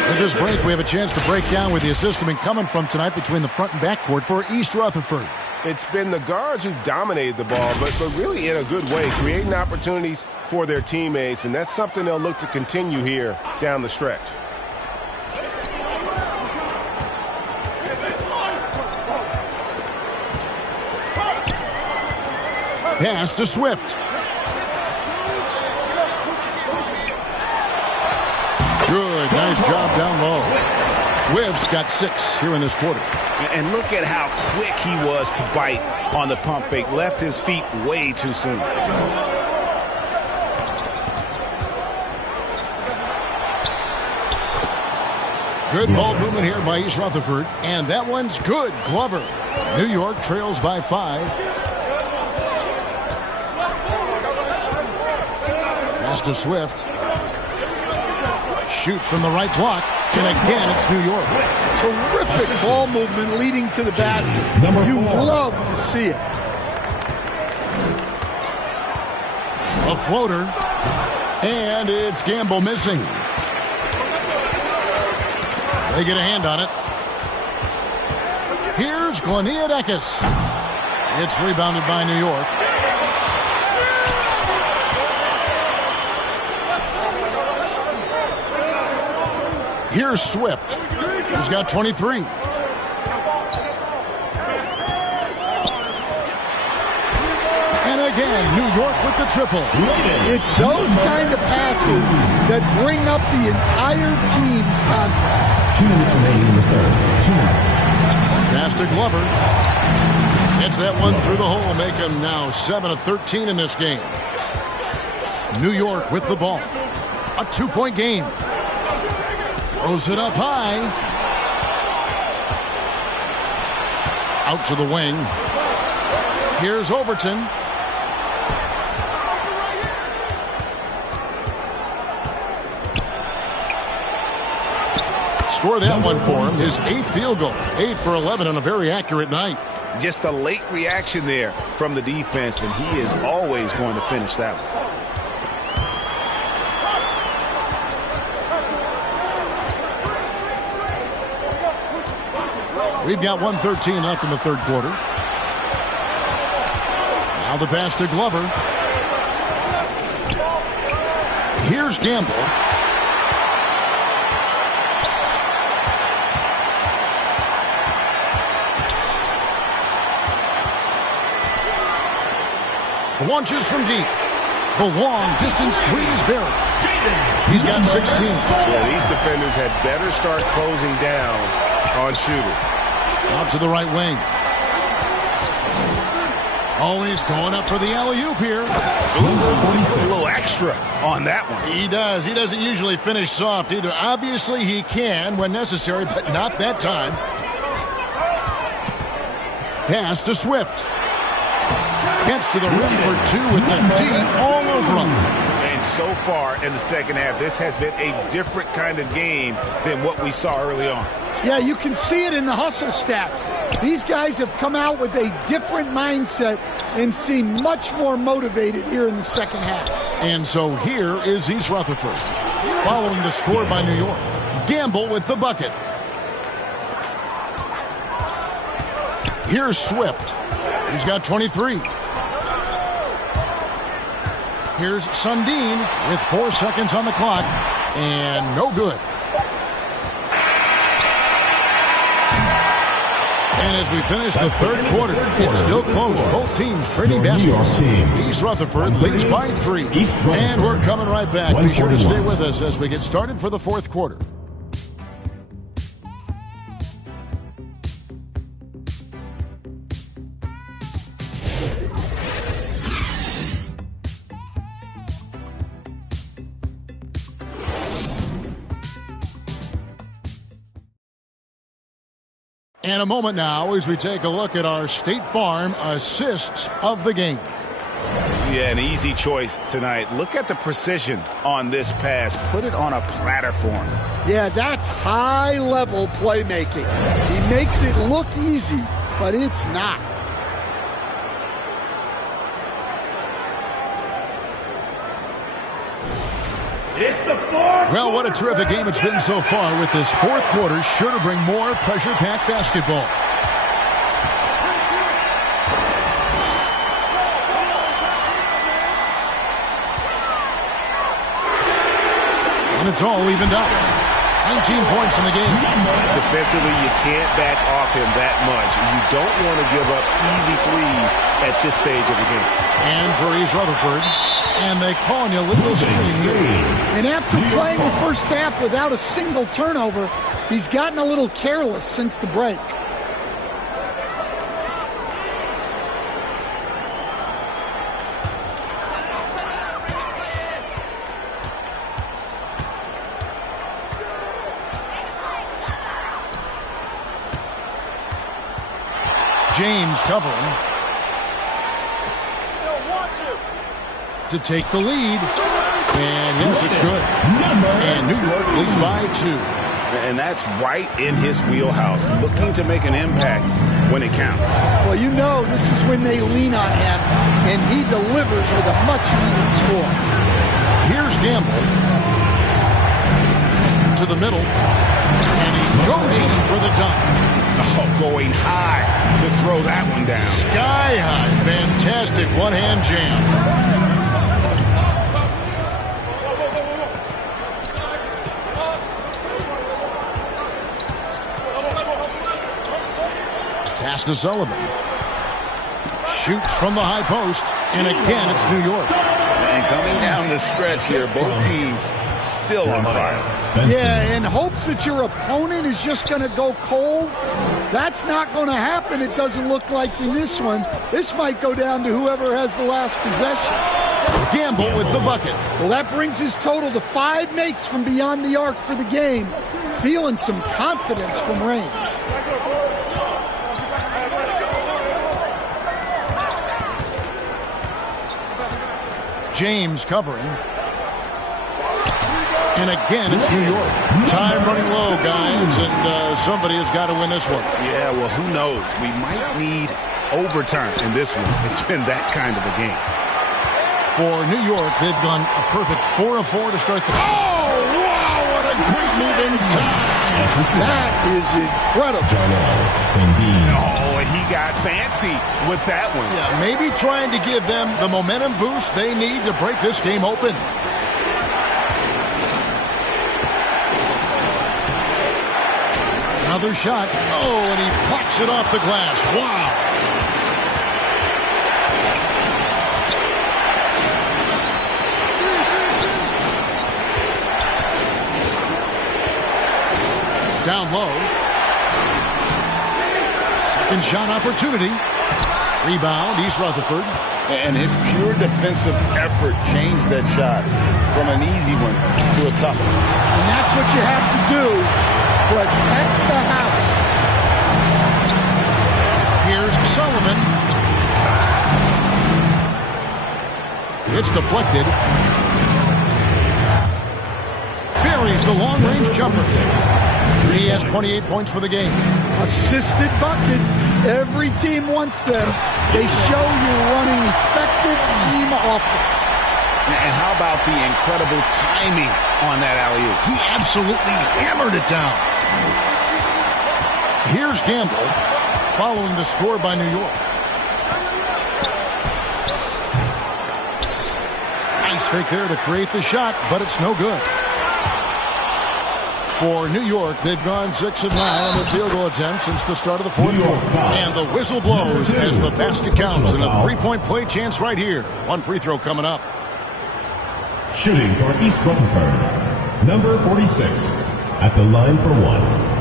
With this break, we have a chance to break down where the assist has been coming from tonight between the front and back court for East Rutherford. It's been the guards who dominated the ball, but really in a good way, creating opportunities for their teammates, and that's something they'll look to continue here down the stretch. Pass to Swift. Good, nice job down low. Swift's got 6 here in this quarter. And look at how quick he was to bite on the pump fake. Left his feet way too soon. Good ball movement here by East Rutherford. And that one's good. Glover. New York trails by 5. Pass to Swift. Shoots from the right block. And again, it's New York. Terrific ball movement leading to the basket. You love to see it. A floater. And it's Gamble missing. They get a hand on it. Here's Gleniadakis. It's rebounded by New York. Here's Swift. He's got 23. And again. New York with the triple. It's those kind of passes that bring up the entire team's confidence. 2 minutes remaining in the third. 2 minutes. Pass to Glover. Gets that one through the hole. Make him now 7 of 13 in this game. New York with the ball. A 2-point game. Throws it up high. Out to the wing. Here's Overton. Score that one for him. His 8th field goal. 8 for 11 on a very accurate night. Just a late reaction there from the defense, and he is always going to finish that one. We've got 1:13 left in the third quarter. Now the pass to Glover. Here's Gamble. Launches from deep. The long distance three is buried. He's got 16. Yeah, these defenders had better start closing down on Shooter. Out to the right wing. Always going up for the alley-oop here. A little extra on that one. He does. He doesn't usually finish soft either. Obviously, he can when necessary, but not that time. Pass to Swift. Gets to the rim for two with the D all over him. And so far in the second half, this has been a different kind of game than what we saw early on. Yeah, you can see it in the hustle stats. These guys have come out with a different mindset and seem much more motivated here in the second half. And so here is East Rutherford, following the score by New York. Gamble with the bucket. Here's Swift. He's got 23. Here's Sundin with 4 seconds on the clock, and no good. And as we finish the third quarter, it's still close. Both teams trading baskets. East Rutherford leads by 3. And we're coming right back. Be sure to stay with us as we get started for the fourth quarter. And a moment now as we take a look at our State Farm assists of the game. Yeah, an easy choice tonight. Look at the precision on this pass. Put it on a platter for him. Yeah, that's high-level playmaking. He makes it look easy, but it's not. It's the fourth. Well, what a terrific game it's been so far, with this fourth quarter sure to bring more pressure-packed basketball. And it's all evened up. 19 points in the game. Defensively, you can't back off him that much. You don't want to give up easy threes at this stage of the game. And for East Rutherford, and they call an illegal screen here. And after playing the first half without a single turnover, he's gotten a little careless since the break. James covering to take the lead, and yes, it's good. And New York leads by 2. And that's right in his wheelhouse, looking to make an impact when it counts. Well, you know this is when they lean on him, and he delivers with a much-needed score. Here's Gamble to the middle, and he goes in for the dunk. Oh, going high to throw that one down. Sky high. Fantastic one-hand jam. Pass to Sullivan. Shoots from the high post, and again it's New York. And coming down the stretch here, both teams still on fire. Yeah, in hopes that your opponent is just going to go cold. That's not going to happen, it doesn't look like in this one. This might go down to whoever has the last possession. Gamble with the bucket. Well, that brings his total to 5 makes from beyond the arc for the game. Feeling some confidence from range. James covering. And again, it's New York. Time running low, guys, and somebody has got to win this one. Yeah, well, who knows? We might need overtime in this one. It's been that kind of a game. For New York, they've gone a perfect 4 of 4 to start the game. Oh, wow, what a great move inside. That is incredible. Oh, he got fancy with that one. Yeah, maybe trying to give them the momentum boost they need to break this game open. Another shot. Oh, and he plucks it off the glass. Wow. Down low. Second shot opportunity. Rebound, East Rutherford. And his pure defensive effort changed that shot from an easy one to a tough one. And that's what you have to do. Protect the house. Here's Sullivan. It's deflected. Buries the long-range jumper. He has 28 points for the game. Assisted buckets. Every team wants them. They show you're running effective team offense. And how about the incredible timing on that alley-oop? He absolutely hammered it down. Here's Gamble following the score by New York. Nice fake there to create the shot, but it's no good. For New York, they've gone 6 of 9 on the field goal attempts since the start of the fourth quarter. And the whistle blows as the basket counts, and a 3-point play chance right here. One free throw coming up. Shooting for East Rutherford, number 46, at the line for one.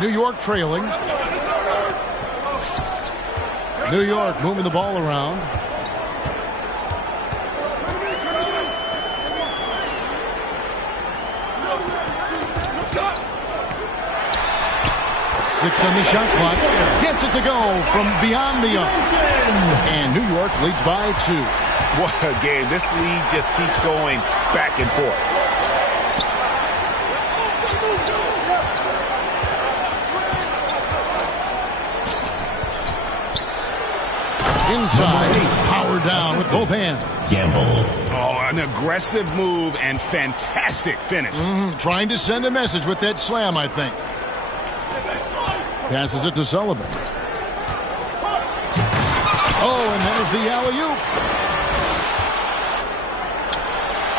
New York trailing. New York moving the ball around. Six on the shot clock. Gets it to go from beyond the arc. And New York leads by 2. What a game. This lead just keeps going back and forth. Inside, powered down with both hands. Gamble. Oh, an aggressive move and fantastic finish. Trying to send a message with that slam, I think. Passes it to Sullivan. Oh, and there's the alley-oop.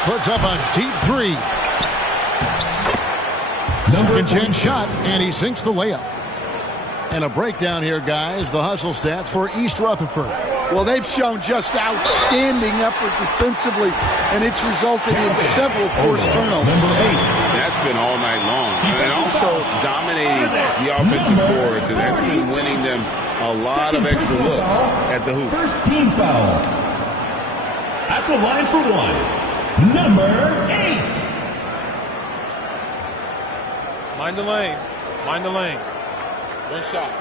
Puts up a deep 3. Second chance shot, and he sinks the layup. And a breakdown here, guys. The hustle stats for East Rutherford. Well, they've shown just outstanding effort defensively, and it's resulted in several forced turnovers. Number 8. That's been all night long. And also dominating the offensive boards, and that's been winning them a lot of extra looks at the hoop. First team foul. At the line for one, number 8. Mind the lanes. Mind the lanes. One shot.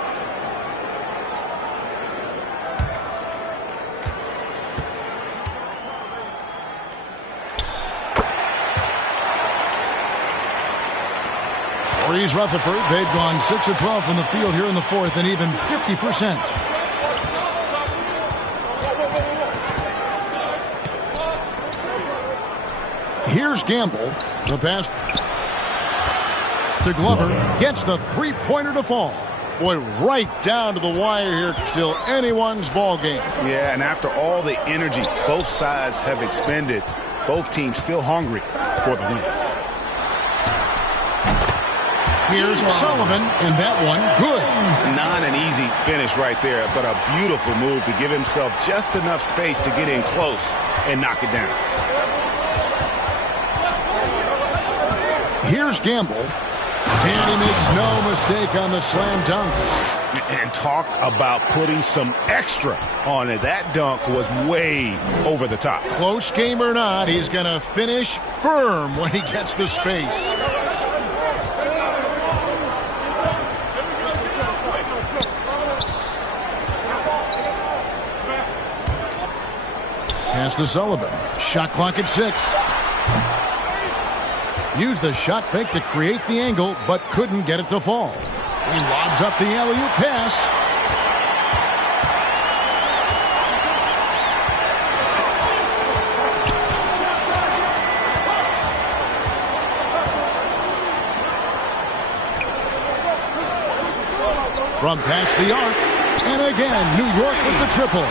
For East Rutherford, they've gone 6 of 12 from the field here in the fourth, and even 50%. Here's Gamble. The pass to Glover. Gets the three-pointer to fall. Boy, right down to the wire here. Still anyone's ball game. Yeah, and after all the energy both sides have expended, both teams still hungry for the win. Here's Sullivan, and that one good. Not an easy finish right there, but a beautiful move to give himself just enough space to get in close and knock it down. Here's Gamble. And he makes no mistake on the slam dunk. And talk about putting some extra on it. That dunk was way over the top. Close game or not, he's going to finish firm when he gets the space. Pass to Sullivan. Shot clock at 6. Used the shot fake to create the angle, but couldn't get it to fall. He lobs up the alley-oop pass. From past the arc. And again, New York with the triple.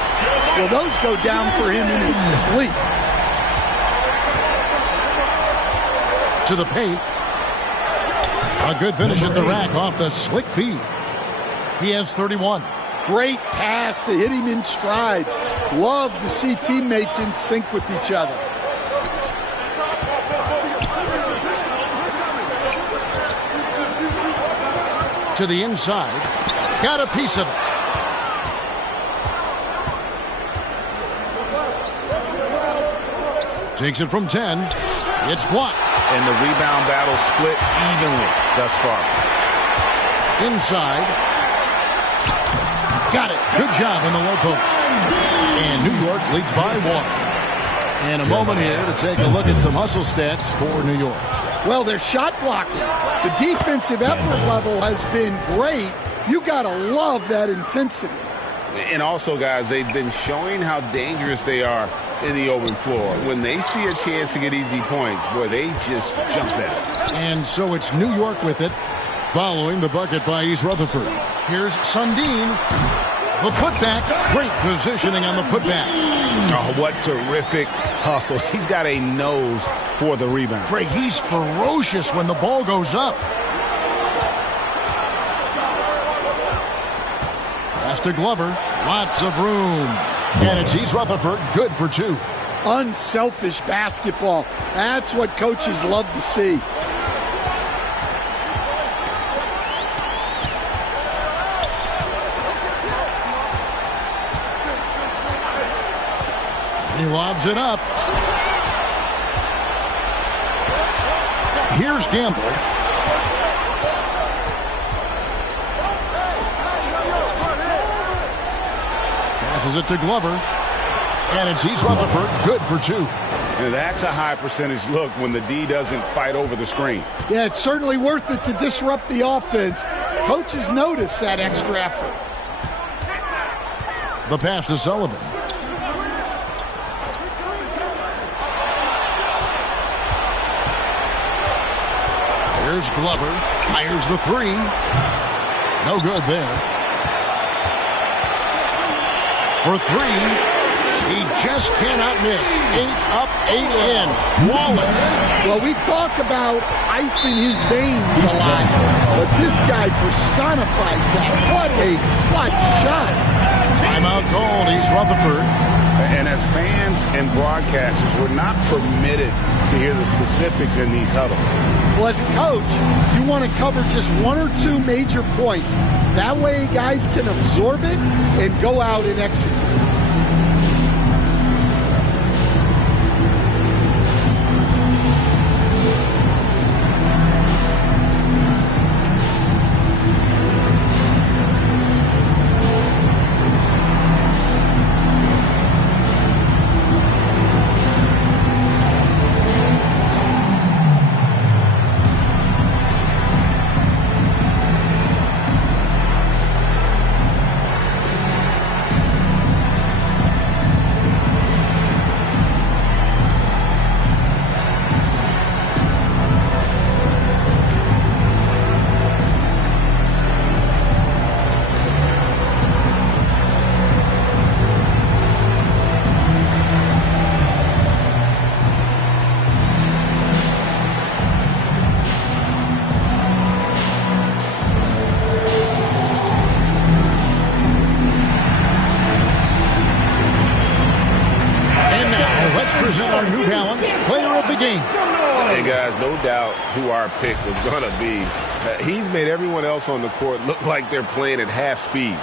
Well, those go down for him in his sleep. To the paint. A good finish at the rack off the slick feed. He has 31. Great pass to hit him in stride. Love to see teammates in sync with each other. To the inside. Got a piece of it. Takes it from 10. It's blocked. And the rebound battle split evenly thus far. Inside. Got it. Good job in the low post. And New York leads by 1. And a moment here to take a look at some hustle stats for New York. Well, they're shot blocking. The defensive effort level has been great. You got to love that intensity. And also, guys, they've been showing how dangerous they are in the open floor. When they see a chance to get easy points, boy, they just jump at it. And so it's New York with it, following the bucket by East Rutherford. Here's Sundin. The putback. Great positioning on the putback. Oh, what terrific hustle. He's got a nose for the rebound. Craig, he's ferocious when the ball goes up. Pass to Glover. Lots of room. And it's East Rutherford. Good for 2. Unselfish basketball. That's what coaches love to see. He lobs it up. Here's Gamble. Passes it to Glover. And it's East Rutherford. Good for 2. And that's a high percentage look when the D doesn't fight over the screen. Yeah, it's certainly worth it to disrupt the offense. Coaches notice that extra effort. The pass to Sullivan. Here's Glover. Fires the 3. No good there. For 3. He just cannot miss. 8 up, 8 in. Flawless. Well, we talk about ice in his veins a lot, but this guy personifies that. What a clutch shot. Timeout called, East Rutherford. And as fans and broadcasters, we're not permitted to hear the specifics in these huddles. Well, as a coach, you want to cover just 1 or 2 major points. That way guys can absorb it and go out and execute. game. And guys, no doubt who our pick was going to be. He's made everyone else on the court look like they're playing at half speed.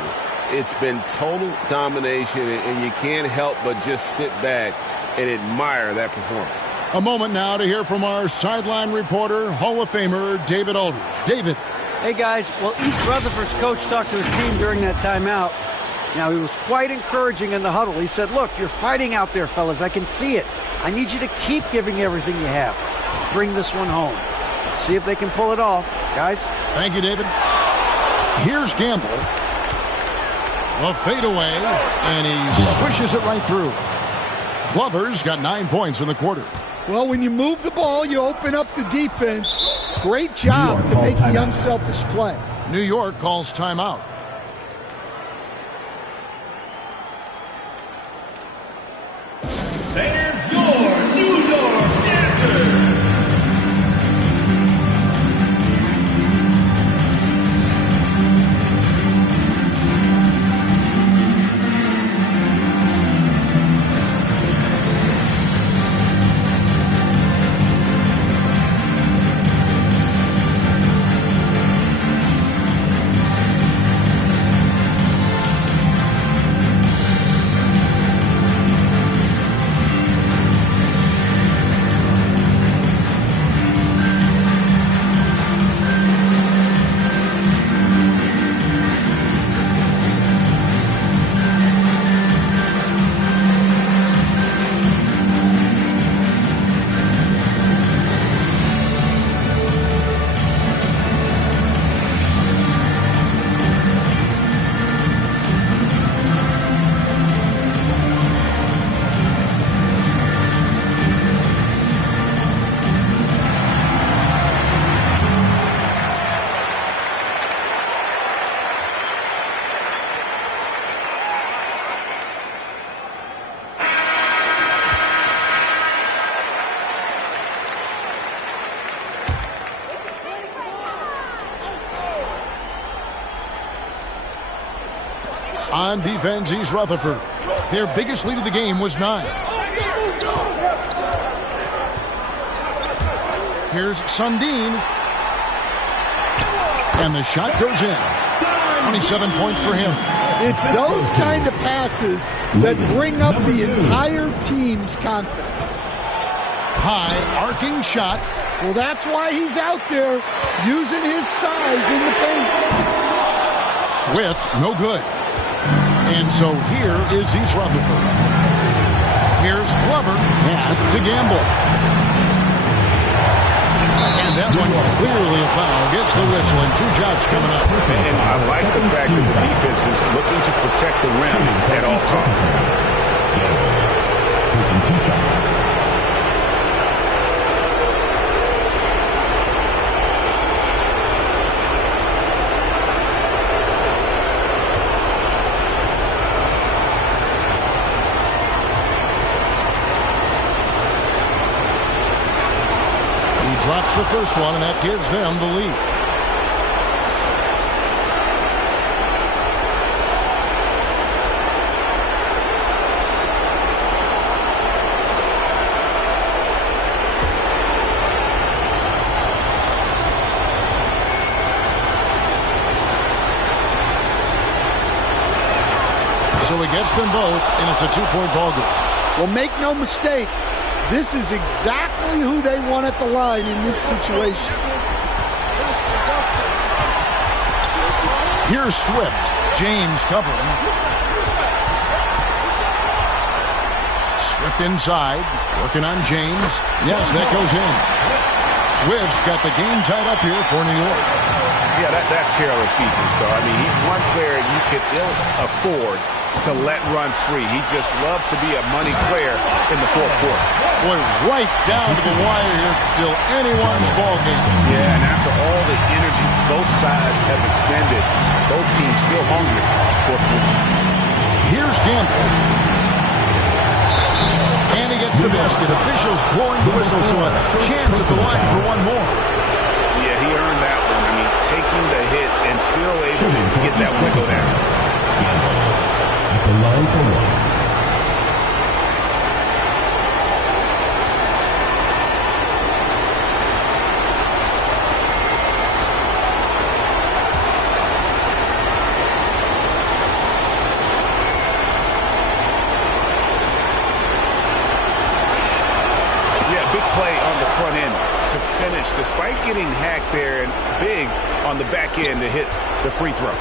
It's been total domination, and you can't help but just sit back and admire that performance. A moment now to hear from our sideline reporter, Hall of Famer David Aldridge. David. Hey, guys. Well, East Rutherford's coach talked to his team during that timeout. Now, he was quite encouraging in the huddle. He said, look, you're fighting out there, fellas. I can see it. I need you to keep giving everything you have. Bring this one home. See if they can pull it off. Guys? Thank you, David. Here's Gamble. A fadeaway, and he swishes it right through. Glover's got 9 points in the quarter. Well, when you move the ball, you open up the defense. Great job to make the unselfish play. New York calls timeout. There's your New York Dancers. On defense, East Rutherford. Their biggest lead of the game was 9. Here's Sundin. And the shot goes in. 27 points for him. It's those kind of passes that bring up the entire team's confidence. High arcing shot. Well, that's why he's out there using his size in the paint. Swift, no good. And so here is East Rutherford. Here's Glover. Pass to Gamble. And that one clearly a foul. Gets the whistle and 2 shots coming up. And I like the fact that the defense is looking to protect the rim at all times. Taking 2 shots. Drops the first one, and that gives them the lead. So he gets them both, and it's a 2-point ball game. Well, make no mistake. This is exactly who they want at the line in this situation. Here's Swift. James covering. Swift inside. Working on James. Yes, that goes in. Swift's got the game tied up here for New York. Yeah, that's careless defense, though. I mean, he's one player you could ill afford to let run free. He just loves to be a money player in the fourth quarter. Boy, right down to the wire here. Still anyone's ball game. Yeah, and after all the energy both sides have expended, both teams still hungry for the win. Here's Gamble. And he gets the basket. Officials blowing the whistle, so a chance at the line for one more. Yeah, he earned that one. I mean, taking the hit and still able to get that wiggle down. At the line for one. bench despite getting hacked there and big on the back end to hit the free throw.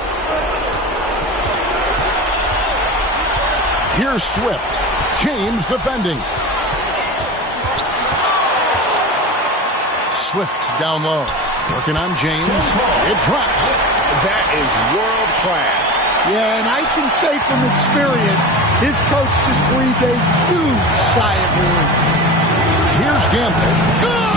Here's Swift. James defending. Swift down low. Working on James. It drops. That is world class. Yeah, and I can say from experience, his coach just breathed a huge sigh of relief. Here's Gamble. Good!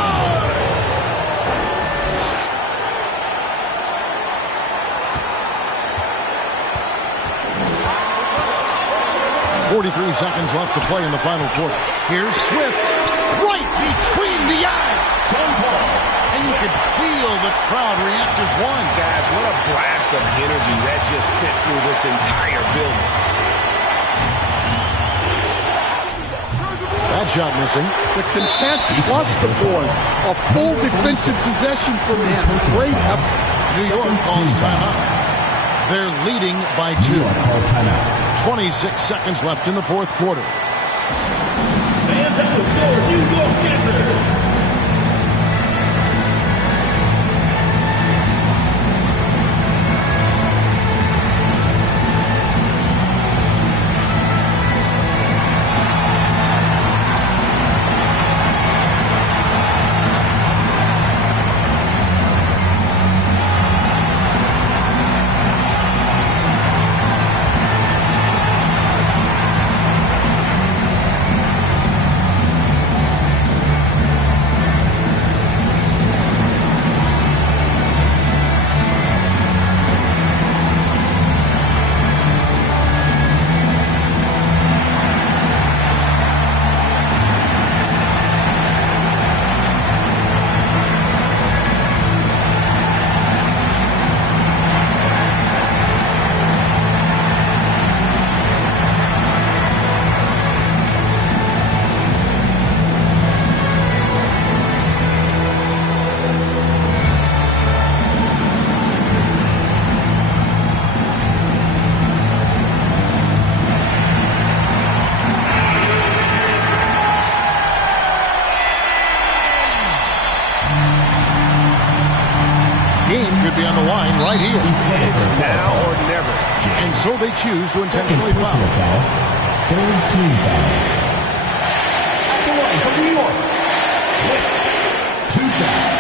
43 seconds left to play in the final quarter. Here's Swift. Right between the eyes. And you could feel the crowd react as one. Guys, what a blast of energy that just sent through this entire building. That shot missing. The contest plus the board. A full defensive possession from him. Great effort. New York calls timeout. They're leading by 2. 26 seconds left in the fourth quarter. And that was your New York Knicks. Be on the line right here. It's now or never. And so they choose to intentionally foul. Third team foul. At the line for New York. Swift. 2 shots.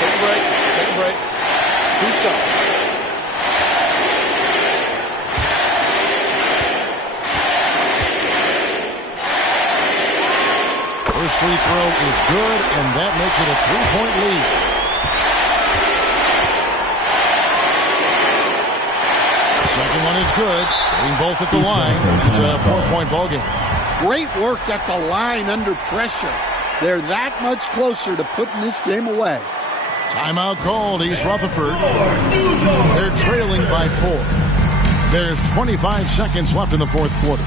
Take a break. Take a break. 2 shots. First free throw is good, and that makes it a 3-point lead. Second one is good. Getting both at the line. It's a 4-point ballgame. Great work at the line under pressure. They're that much closer to putting this game away. Timeout called, East Rutherford. They're trailing by 4. There's 25 seconds left in the fourth quarter.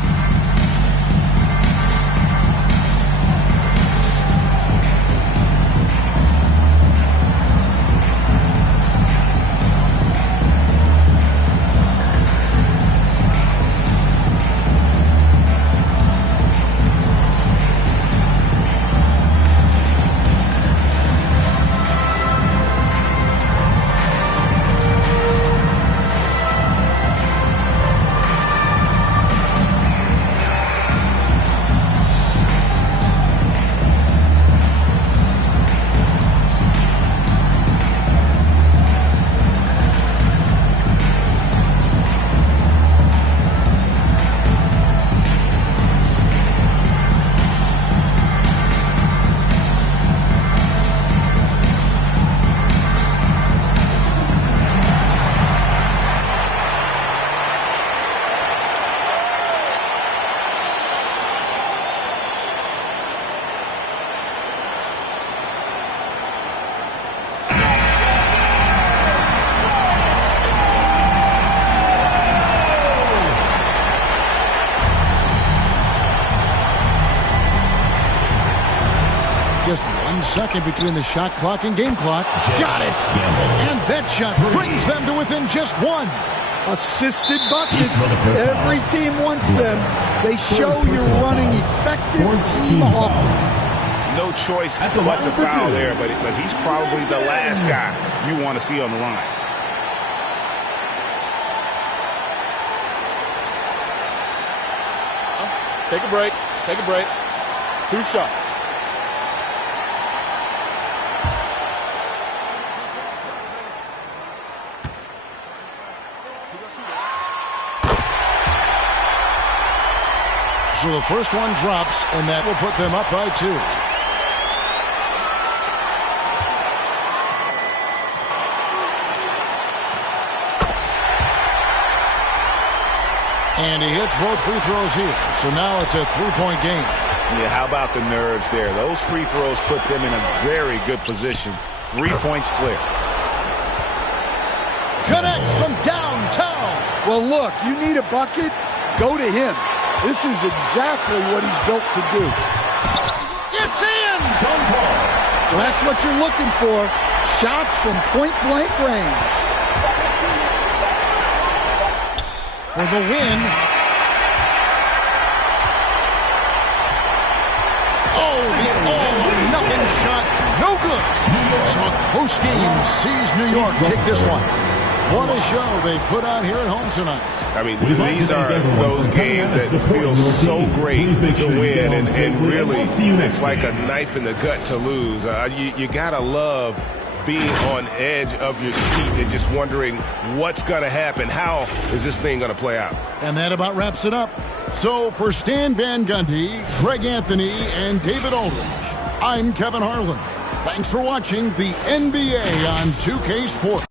Just 1 second between the shot clock and game clock. Got it. And that shot brings them to within just 1. Assisted buckets. Every team wants them. They show you're running effective team offense. no choice but to foul there, but he's probably the last guy you want to see on the line. Take a break. Take a break. 2 shots. So the first one drops, and that will put them up by 2. And he hits both free throws here. So now it's a 3-point game. Yeah, how about the nerves there? Those free throws put them in a very good position. 3 points clear. Connects from downtown. Well, look, you need a bucket, go to him. This is exactly what he's built to do. It's in! So that's what you're looking for. Shots from point-blank range. For the win. Oh, the all-or-nothing shot. No good. So a close game sees New York take this one. What a show they put on here at home tonight. I mean, these are those games that feel so great to win, and really, it's like a knife in the gut to lose. You gotta love being on edge of your seat and just wondering what's gonna happen. How is this thing gonna play out? And that about wraps it up. So for Stan Van Gundy, Greg Anthony, and David Aldridge, I'm Kevin Harlan. Thanks for watching the NBA on 2K Sports.